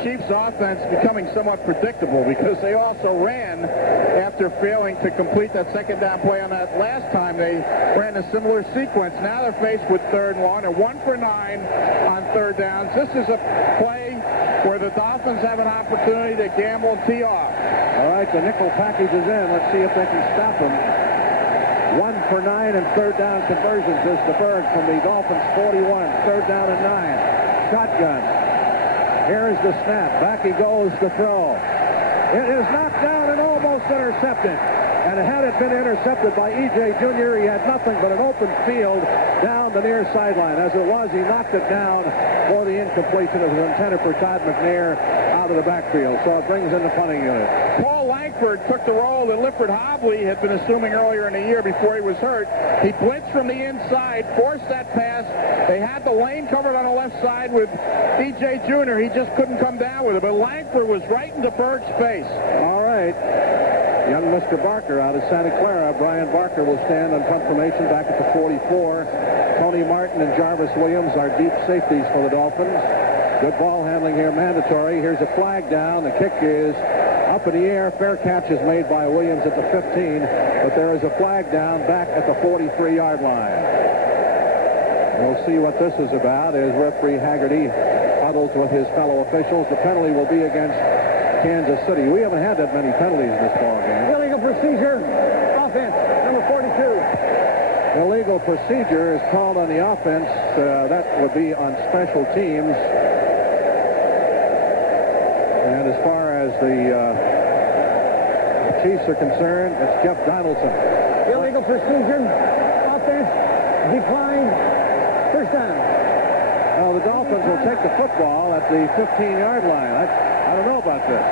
Chiefs offense becoming somewhat predictable because they also ran after failing to complete that second down play on that last time. They ran a similar sequence. Now they're faced with 3rd and 1, and 1 for 9 on 3rd downs. This is a play where the Dolphins have an opportunity to gamble and tee off. All right, the nickel package is in. Let's see if they can stop them. 1 for 9 and 3rd down conversions is DeBerg from the Dolphins' 41. 3rd down and 9. Shotgun. Here's the snap. Back he goes to throw. It is knocked down and almost intercepted. And had it been intercepted by E.J. Jr., he had nothing but an open field down the near sideline. As it was, he knocked it down for the incompletion. It was intended for Todd McNair out of the backfield. So it brings in the punting unit. Paul Langford took the role that Lifford Hobley had been assuming earlier in the year before he was hurt. He blitzed from the inside, forced that pass. They had the lane covered on the left side with E.J. Jr. He just couldn't come down with it. But Langford was right into Berg's face. All right. Young Mr. Barker out of Santa Clara. Brian Barker will stand on punt formation back at the 44. Tony Martin and Jarvis Williams are deep safeties for the Dolphins. Good ball handling here, mandatory. Here's a flag down. The kick is up in the air. Fair catch is made by Williams at the 15, but there is a flag down back at the 43-yard line. We'll see what this is about as referee Haggerty huddles with his fellow officials. The penalty will be against Kansas City. We haven't had that many penalties in this ball game. Illegal procedure. Offense, number 42. Illegal procedure is called on the offense. That would be on special teams. And as far as the Chiefs are concerned, it's Jeff Donaldson. Illegal procedure. Offense, decline. First down. Well, the Dolphins will take the football at the 15-yard line. I don't know about this.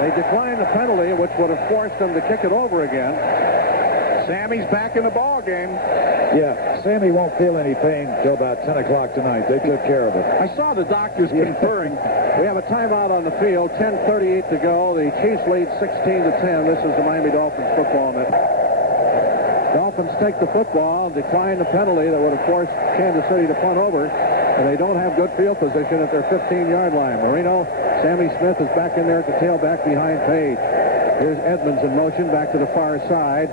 They declined the penalty, which would have forced them to kick it over again. Sammy's back in the ball game. Yeah, Sammy won't feel any pain till about 10 o'clock tonight. They took care of it. I saw the doctors conferring. We have a timeout on the field, 10:38 to go. The Chiefs lead 16-10. This is the Miami Dolphins football net. Dolphins take the football, decline the penalty that would have forced Kansas City to punt over, and they don't have good field position at their 15-yard line. Marino, Sammy Smith is back in there at the tailback behind Page. Here's Edmonds in motion back to the far side.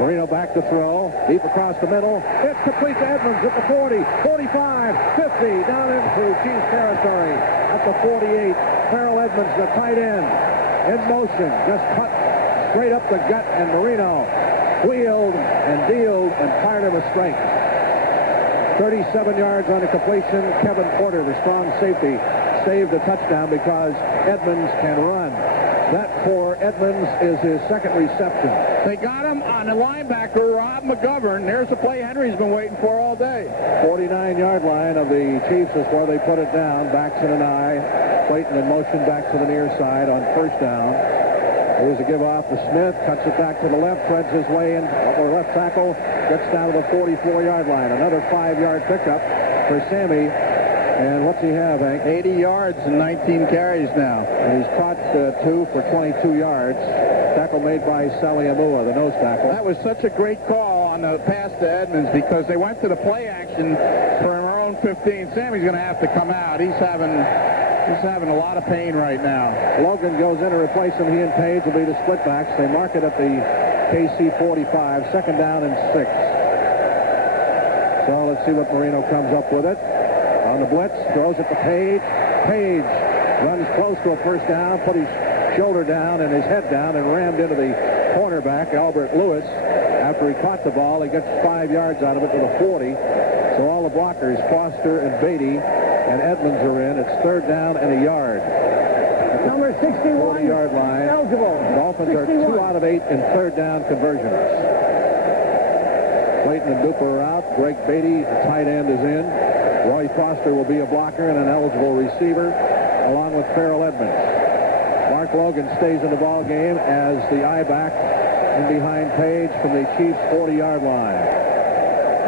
Marino back to throw, deep across the middle. It's complete to Edmonds at the 40, 45, 50, down into Chiefs territory at the 48. Farrell Edmonds, the tight end, in motion, just cut straight up the gut, and Marino wheeled and dealed and fired him a strike. 37 yards on a completion. Kevin Porter, the strong safety, saved the touchdown because Edmonds can run. That for Edmonds is his second reception. They got him on the linebacker, Rob McGovern. There's the play Henry's been waiting for all day. 49-yard line of the Chiefs is where they put it down. Baxton and I. Clayton in motion back to the near side on first down. Here's a give off to Smith. Cuts it back to the left. Threads his way in. Or left tackle. Gets down to the 44-yard line. Another 5-yard pickup for Sammy. And what's he have, Hank? 80 yards and 19 carries now. And he's caught 2 for 22 yards. Tackle made by Sally Amua, the nose tackle. That was such a great call on the pass to Edmonds because they went to the play action from our own 15. Sammy's going to have to come out. He's having a lot of pain right now. Logan goes in to replace him. He and Page will be the split backs. They mark it at the KC 45. Second down and 6. So let's see what Marino comes up with it. On the blitz, throws it to Page. Page runs close to a first down, put his shoulder down and his head down and rammed into the cornerback, Albert Lewis. After he caught the ball, he gets 5 yards out of it to the 40. So all the blockers, Foster and Beatty and Edmonds are in. It's third down and a yard. Number 61. 40-yard line. Eligible. Dolphins are 2 out of 8 in third down conversions. Clayton and Duper are out. Greg Beatty, the tight end, is in. Roy Foster will be a blocker and an eligible receiver, along with Farrell Edmonds. Mark Logan stays in the ball game as the I-back in behind Page from the Chiefs' 40-yard line.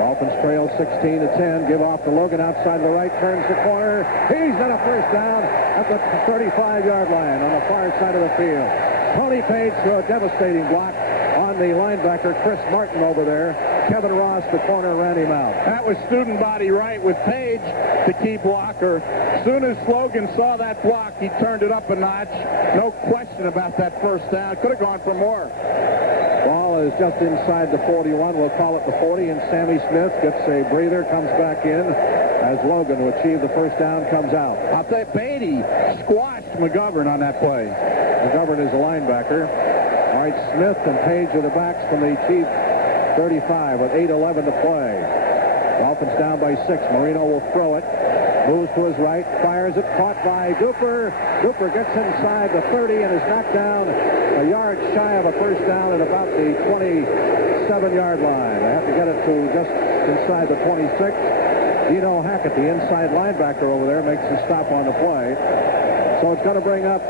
Dolphins trail 16-10. Give off to Logan outside the right, turns the corner. He's got a first down at the 35-yard line on the far side of the field. Tony Page threw a devastating block on the linebacker, Chris Martin, over there. Kevin Ross, the corner, ran him out. That was student body right with Page, the key blocker. As soon as Logan saw that block, he turned it up a notch. No question about that first down. Could have gone for more. Ball is just inside the 41. We'll call it the 40, and Sammy Smith gets a breather, comes back in as Logan, to achieve the first down, comes out. I'll tell you, Beatty squashed McGovern on that play. McGovern is a linebacker. All right, Smith and Page are the backs from the Chiefs 35 with 8:11 to play. Dolphins down by 6. Marino will throw it. Moves to his right, fires it, caught by Duper. Duper gets inside the 30 and is knocked down a yard shy of a first down at about the 27-yard line. They have to get it to just inside the 26. Dino Hackett, the inside linebacker over there, makes the stop on the play. So it's going to bring up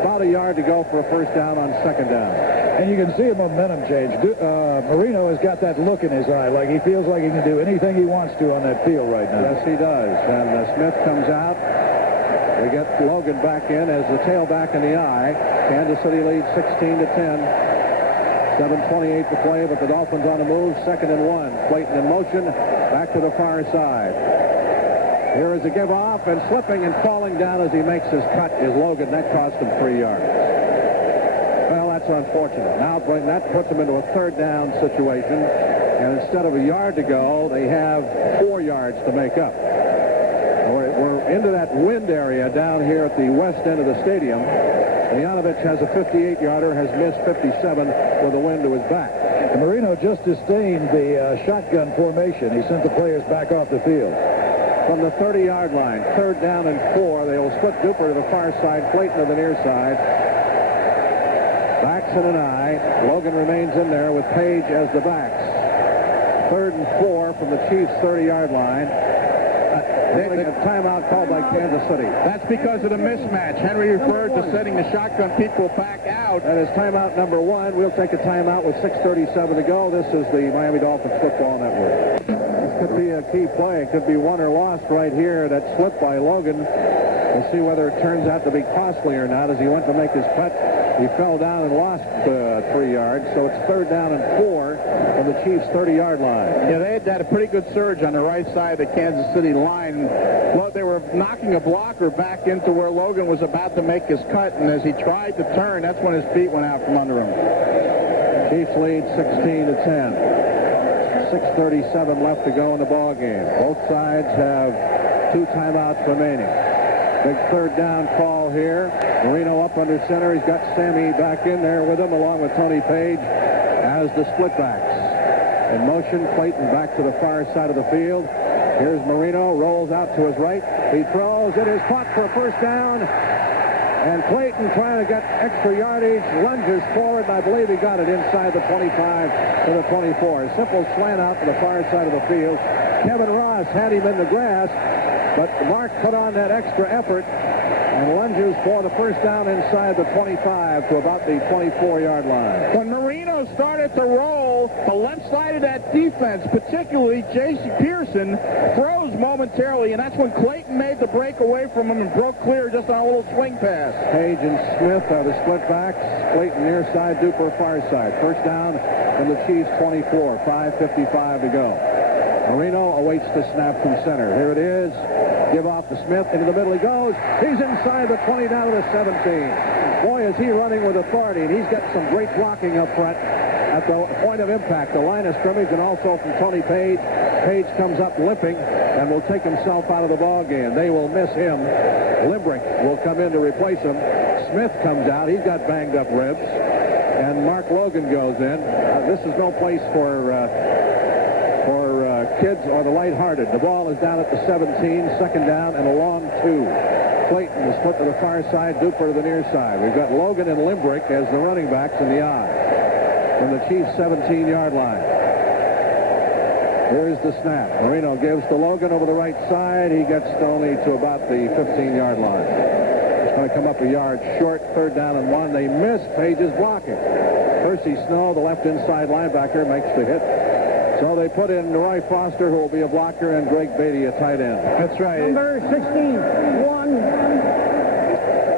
about a yard to go for a first down on second down. And you can see a momentum change. Marino has got that look in his eye, like he feels like he can do anything he wants to on that field right now. Yes, he does. And Smith comes out. They get Logan back in as the tailback in the eye. Kansas City leads 16-10. 7:28 to play, but the Dolphins on the move. 2nd and 1. Clayton in motion. Back to the far side. Here is a give off, and slipping and falling down as he makes his cut is Logan. That cost him 3 yards. Well, that's unfortunate. Now that puts them into a third down situation, and instead of a yard to go, they have 4 yards to make up. We're into that wind area down here at the west end of the stadium. Leonovich has a 58-yarder, has missed 57 with the wind to his back. And Marino just disdained the shotgun formation. He sent the players back off the field. From the 30-yard line, 3rd down and 4, they will split Duper to the far side, Clayton to the near side. Baxton and I. Logan remains in there with Page as the backs. 3rd and 4 from the Chiefs' 30-yard line. A timeout called by Kansas City. That's because of the mismatch. Henry referred to setting the shotgun people back out. That is timeout number 1. We'll take a timeout with 6:37 to go. This is the Miami Dolphins Football Network. This could be a key play. It could be won or lost right here. That slip by Logan. We'll see whether it turns out to be costly or not. As he went to make his putt, he fell down and lost 3 yards. So it's 3rd down and 4 from the Chiefs' 30-yard line. Yeah, they had a pretty good surge on the right side of the Kansas City line. Well, they were knocking a blocker back into where Logan was about to make his cut, and as he tried to turn, that's when his feet went out from under him. Chiefs lead 16-10. 6:37 left to go in the ball game. Both sides have 2 timeouts remaining. Big 3rd down call here. Marino up under center. He's got Sammy back in there with him, along with Tony Page as the splitbacks. In motion, Clayton back to the far side of the field. Here's Marino, rolls out to his right. He throws. It is caught for a 1st down. And Clayton, trying to get extra yardage, lunges forward, and I believe he got it inside the 25 to the 24. A simple slant out to the far side of the field. Kevin Ross had him in the grass, but Mark put on that extra effort and lunges for the 1st down inside the 25 to about the 24-yard line. When Marino started to roll, the left side of that defense, particularly J.C. Pearson, froze momentarily, and that's when Clayton made the break away from him and broke clear just on a little swing pass. Page and Smith are the splitbacks. Clayton near side, Duper far side. 1st down from the Chiefs' 24. 5:55 to go. Marino awaits the snap from center. Here it is. Give off to Smith. Into the middle he goes. He's inside the 20 down to the 17. Boy, is he running with authority, and he's got some great blocking up front at the point of impact. The line of scrimmage, and also from Tony Page. Page comes up limping and will take himself out of the ball game. They will miss him. Limbrick will come in to replace him. Smith comes out. He's got banged up ribs. And Mark Logan goes in. This is no place for kids or the lighthearted. The ball is down at the 17, 2nd down and a long 2. Clayton will split to the far side, Duper to the near side. We've got Logan and Limbrick as the running backs in the eye from the Chiefs' 17-yard line. Here's the snap. Marino gives to Logan over the right side. He gets only to about the 15-yard line. It's going to come up a yard short. 3rd down and 1. They miss Page's blocking. Percy Snow, the left inside linebacker, makes the hit. So they put in Roy Foster, who will be a blocker, and Greg Beatty, a tight end. That's right. Number 61.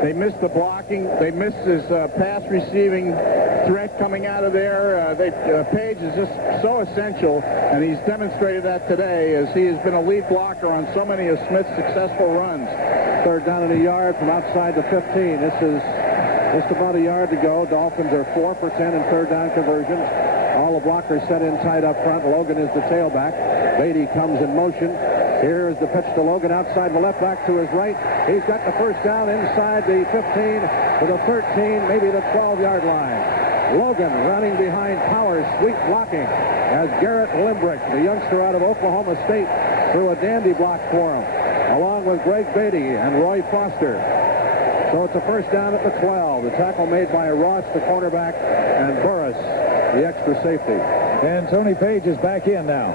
They missed the blocking. They missed his pass receiving threat coming out of there. Page is just so essential, and he's demonstrated that today as he has been a lead blocker on so many of Smith's successful runs. 3rd down and a yard from outside the 15. This is just about a yard to go. Dolphins are 4 for 10 in 3rd down conversions. All the blockers set in tight up front. Logan is the tailback. Beatty comes in motion. Here is the pitch to Logan outside the left, back to his right. He's got the 1st down inside the 15 to the 13, maybe the 12-yard line. Logan running behind Powers, sweet blocking as Garrett Limbrick, the youngster out of Oklahoma State, threw a dandy block for him, along with Greg Beatty and Roy Foster. So it's a 1st down at the 12. The tackle made by Ross, the cornerback, and Burris, the extra safety. And Tony Page is back in now.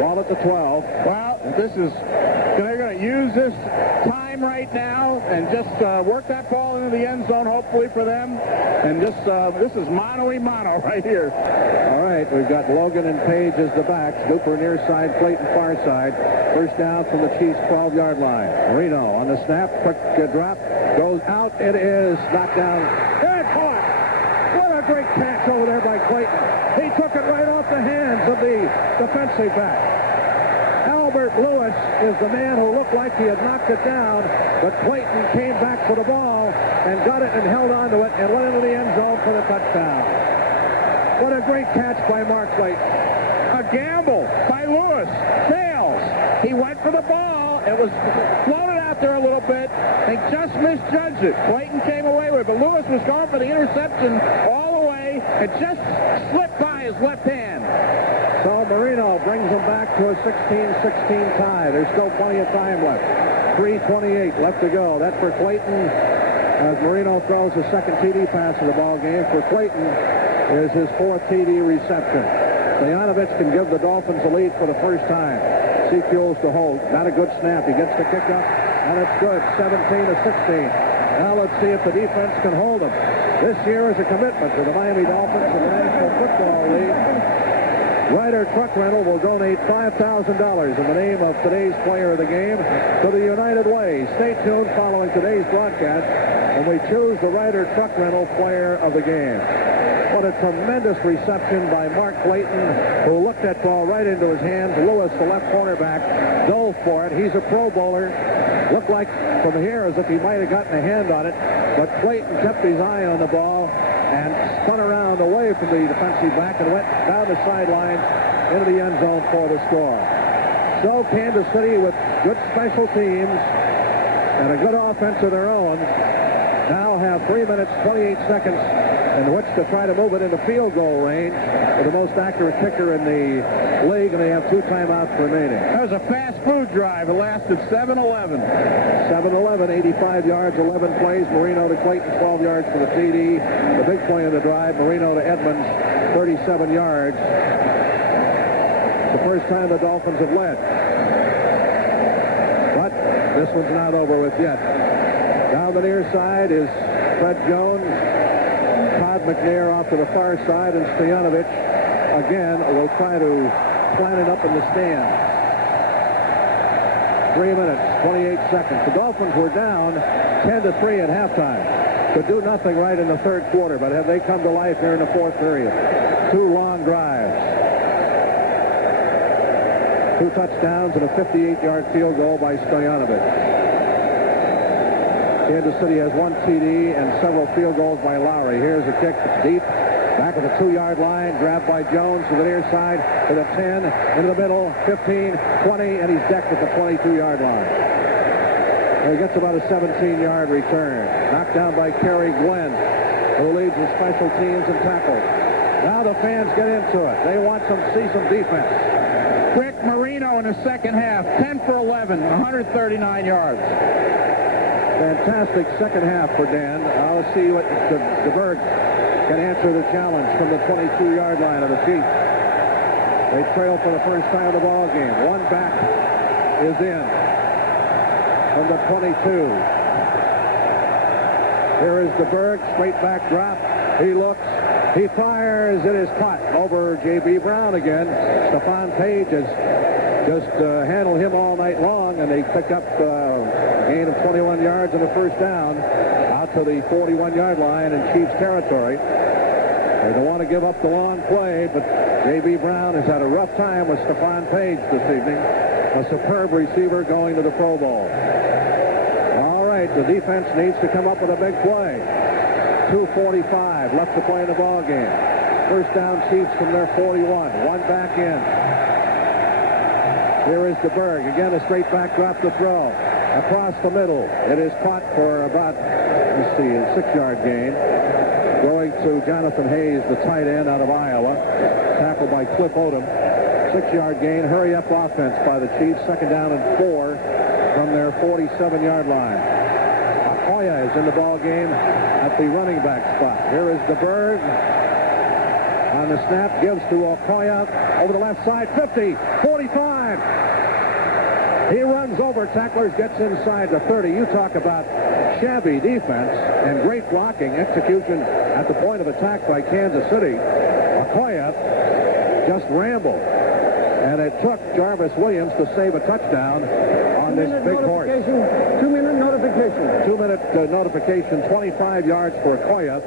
Ball at the 12. Well, they're going to use this time right now and just work that ball into the end zone, hopefully for them. And this is mano-a-mano right here. All right, we've got Logan and Page as the backs. Duper near side, Clayton far side. 1st down from the Chiefs' 12-yard line. Marino on the snap, quick drop, goes out. It is knocked down. Good caught. What a great catch over there by Clayton. He took it right off the hands of the defensive back. Albert Lewis is the man who looked like he had knocked it down, but Clayton came back for the ball and got it and held on to it and went into the end zone for the touchdown. What a great catch by Mark Clayton. A gamble by Lewis. Fails. He went for the ball. It was floated out there a little bit. They just misjudged it. Clayton came away with it, but Lewis was going for the interception all the way. It just slipped by his left hand. So Marino brings them back to a 16-16 tie. There's still plenty of time left. 3:28 left to go. That's for Clayton as Marino throws the second TD pass of the ball game. For Clayton is his 4th TD reception. Stoyanovich can give the Dolphins a lead for the first time. See Fuels to hold. Not a good snap. He gets the kick up, and it's good. 17-16. Now let's see if the defense can hold him. This year is a commitment to the Miami Dolphins and the National Football League. Ryder Truck Rental will donate $5,000 in the name of today's player of the game to the United Way. Stay tuned following today's broadcast when we choose the Ryder Truck Rental player of the game. What a tremendous reception by Mark Clayton, who looked that ball right into his hands. Lewis, the left cornerback, dove for it. He's a Pro Bowler. Looked like from here as if he might have gotten a hand on it, but Clayton kept his eye on the ball and spun around away from the defensive back and went down the sidelines into the end zone for the score. So Kansas City, with good special teams and a good offense of their own, now have 3 minutes, 28 seconds in which to try to move it into field goal range with the most accurate kicker in the league, and they have 2 timeouts remaining. That was a fast food drive. It lasted 7-11. 7-11, 85 yards, 11 plays. Marino to Clayton, 12 yards for the TD. The big play in the drive, Marino to Edmonds, 37 yards. The first time the Dolphins have led. But this one's not over with yet. Down the near side is Fred Jones. Todd McNair off to the far side, and Stoyanovich again will try to plant it up in the stand. 3 minutes, 28 seconds. The Dolphins were down 10-3 at halftime. Could do nothing right in the third quarter, but have they come to life here in the fourth period? 2 long drives. 2 touchdowns and a 58-yard field goal by Stoyanovich. Kansas City has 1 TD and several field goals by Lowry. Here's a kick that's deep. Back at the 2-yard line, grabbed by Jones to the near side, to the 10, into the middle, 15, 20, and he's decked at the 22-yard line. And he gets about a 17-yard return. Knocked down by Kerry Glenn, who leads the special teams and tackles. Now the fans get into it. They want to see some defense. Quick Marino in the second half, 10 for 11, 139 yards. Fantastic second half for Dan. I'll see what DeBerg can answer the challenge from the 22-yard line of the Chiefs. They trail for the first time of the ball game. 1 back is in from the 22. Here is DeBerg, straight back drop. He looks, he fires, it is caught over J.B. Brown again. Stephon Page has just handled him all night long, and they pick up a gain of 21 yards and a first down out to the 41-yard line in Chiefs territory. They don't want to give up the long play, but J.B. Brown has had a rough time with Stephon Page this evening, a superb receiver going to the Pro Bowl. All right, the defense needs to come up with a big play. 2:45 left to play in the ball game. First down Chiefs from their 41. 1 back in. Here is DeBerg. Again, a straight back drop to throw. Across the middle. It is caught for about, let's see, a 6-yard gain. Going to Jonathan Hayes, the tight end out of Iowa. Tackled by Cliff Odom. 6-yard gain. Hurry up offense by the Chiefs. Second down and 4 from their 47-yard line. Okoye is in the ball game at the running back spot. Here is DeBerg. On the snap, gives to Okoye over the left side. 50, 45. He runs over tacklers, gets inside the 30. You talk about shabby defense and great blocking execution at the point of attack by Kansas City. Okoye just rambled. And it took Jarvis Williams to save a touchdown on this big horse. 2-minute notification. 2-minute notification, 25 yards for Okoye.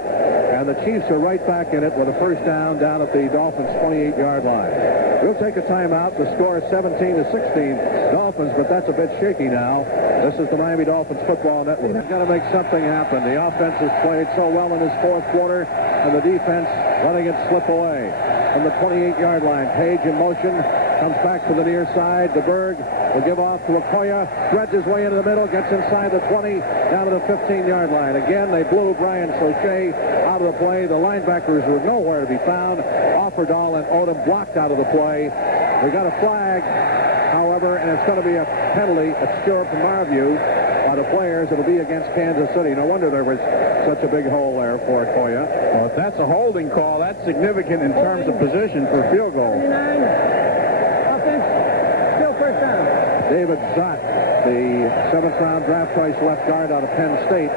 And the Chiefs are right back in it with a first down at the Dolphins' 28-yard line. We'll take a timeout. The score is 17-16 Dolphins, but that's a bit shaky now. This is the Miami Dolphins Football Network. They've got to make something happen. The offense has played so well in this fourth quarter, and the defense letting it slip away. From the 28-yard line, Page in motion, comes back to the near side. DeBerg will give off to Okoye, threads his way into the middle, gets inside the 20, down to the 15-yard line. Again, they blew Brian Fauché out of the play. The linebackers were nowhere to be found. Offerdahl and Odom blocked out of the play. We got a flag, however, and it's going to be a penalty, it's sure from our view, by the players. It'll be against Kansas City. No wonder there was such a big hole there for Okoye. Well, if that's a holding call, that's significant in terms of position for field goal. 39. Offense, still first down. David Zott, the 7th-round draft choice left guard out of Penn State.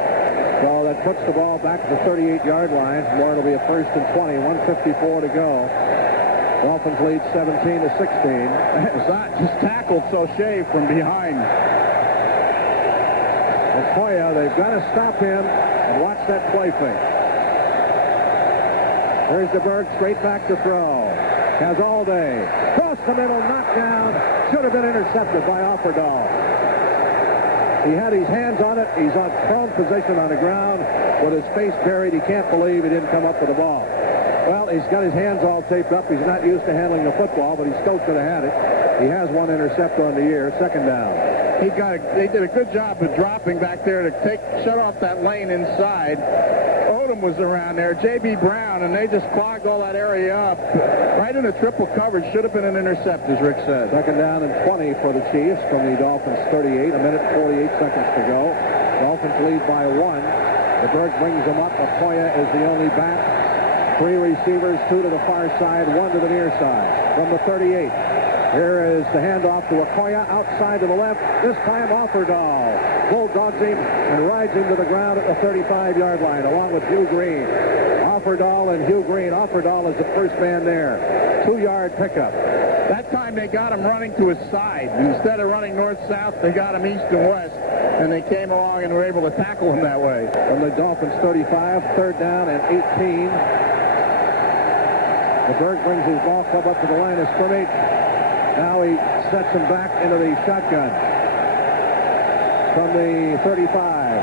So that puts the ball back to the 38-yard line. More, it'll be a 1st and 20, 1:54 to go. Dolphins lead 17-16. Zott just tackled Soche from behind. Okoye, they've got to stop him and watch that play fake. Here's DeBerg straight back to throw. Has all day. Cross the middle, knocked down. Should have been intercepted by Offerdahl. He had his hands on it. He's on prone position on the ground with his face buried. He can't believe he didn't come up with the ball. Well, he's got his hands all taped up. He's not used to handling the football, but he still could have had it. He has one interceptor on the year. 2nd down. They did a good job of dropping back there to shut off that lane inside. Odom was around there, J.B. Brown, and they just clogged all that area up. Right in a triple coverage. Should have been an intercept, as Rick said. 2nd down and 20 for the Chiefs from the Dolphins 38. 1:48 to go. Dolphins lead by 1. DeBerg brings them up. Okoye is the only back. 3 receivers, 2 to the far side, 1 to the near side. From the 38. Here is the handoff to Okoye outside to the left. This time Offerdahl bulldogs him and rides him to the ground at the 35-yard line along with Hugh Green. Offerdahl and Hugh Green. Offerdahl is the first man there. 2-yard pickup. That time they got him running to his side. Instead of running north-south, they got him east and west, and they came along and were able to tackle him that way. From the Dolphins 35, 3rd down and 18. DeBerg brings his ball club up to the line of scrimmage. Now he sets him back into the shotgun from the 35.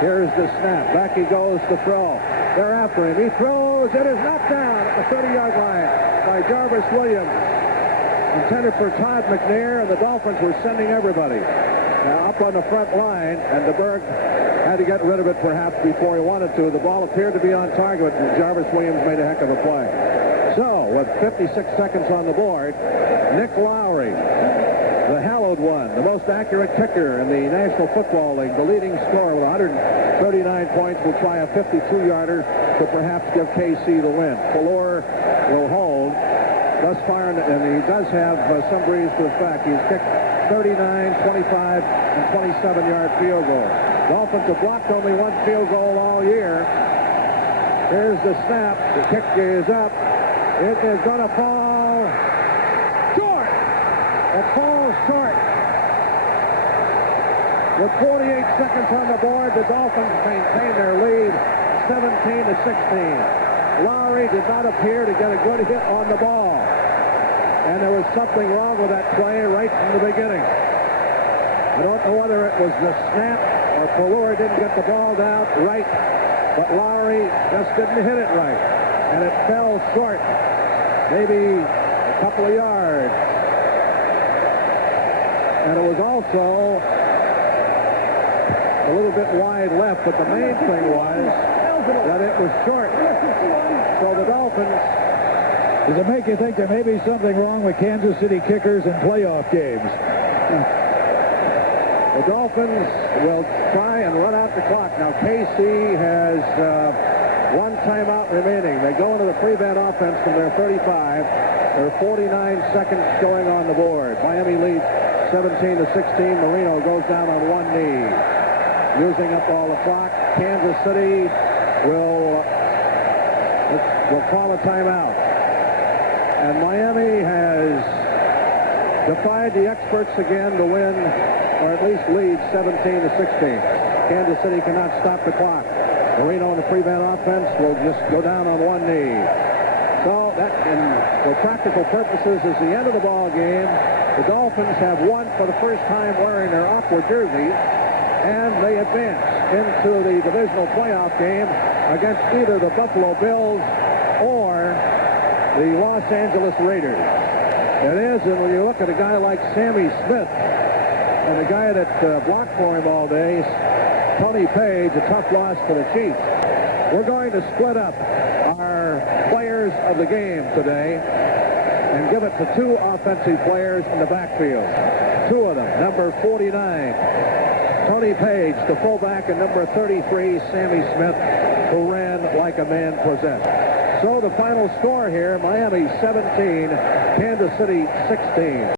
Here's the snap. Back he goes to throw. They're after him. He throws. It is knocked down at the 30-yard line by Jarvis Williams. Intended for Todd McNair, and the Dolphins were sending everybody up on the front line, and DeBerg had to get rid of it perhaps before he wanted to. The ball appeared to be on target, and Jarvis Williams made a heck of a play. So, with 56 seconds on the board, Nick Lowry, the hallowed one, the most accurate kicker in the National Football League, the leading scorer with 139 points, will try a 52-yarder to perhaps give KC the win. Fuller will hold. Thus far, and he does have some breeze to his back. He's kicked 39, 25, and 27-yard field goals. Dolphins have blocked only 1 field goal all year. Here's the snap. The kick is up. It is going to fall short. It falls short. With 48 seconds on the board, the Dolphins maintain their lead, 17-16. Lowry did not appear to get a good hit on the ball. And there was something wrong with that play right from the beginning. I don't know whether it was the snap or Fuller didn't get the ball down right, but Lowry just didn't hit it right. And it fell short, maybe a couple of yards. And it was also a little bit wide left, but the main thing was that it was short. So the Dolphins... Does it make you think there may be something wrong with Kansas City kickers in playoff games? The Dolphins will try and run out the clock. Now, KC has 1 timeout remaining. They go into the prevent offense from their 35. There are 49 seconds showing on the board. Miami leads 17-16. Marino goes down on 1 knee, using up all the clock. Kansas City will call a timeout. And Miami has defied the experts again to win, or at least lead 17-16. Kansas City cannot stop the clock. Marino in the prevent offense will just go down on 1 knee. So that, for practical purposes, is the end of the ball game. The Dolphins have won for the first time wearing their aqua jerseys, and they advance into the divisional playoff game against either the Buffalo Bills or the Los Angeles Raiders. It is, and when you look at a guy like Sammy Smith and the guy that blocked for him all day, Tony Page, a tough loss for the Chiefs. We're going to split up our players of the game today and give it to 2 offensive players in the backfield. 2 of them, number 49, Tony Page, the fullback, and number 33, Sammy Smith, who ran like a man possessed. So the final score here, Miami 17, Kansas City 16.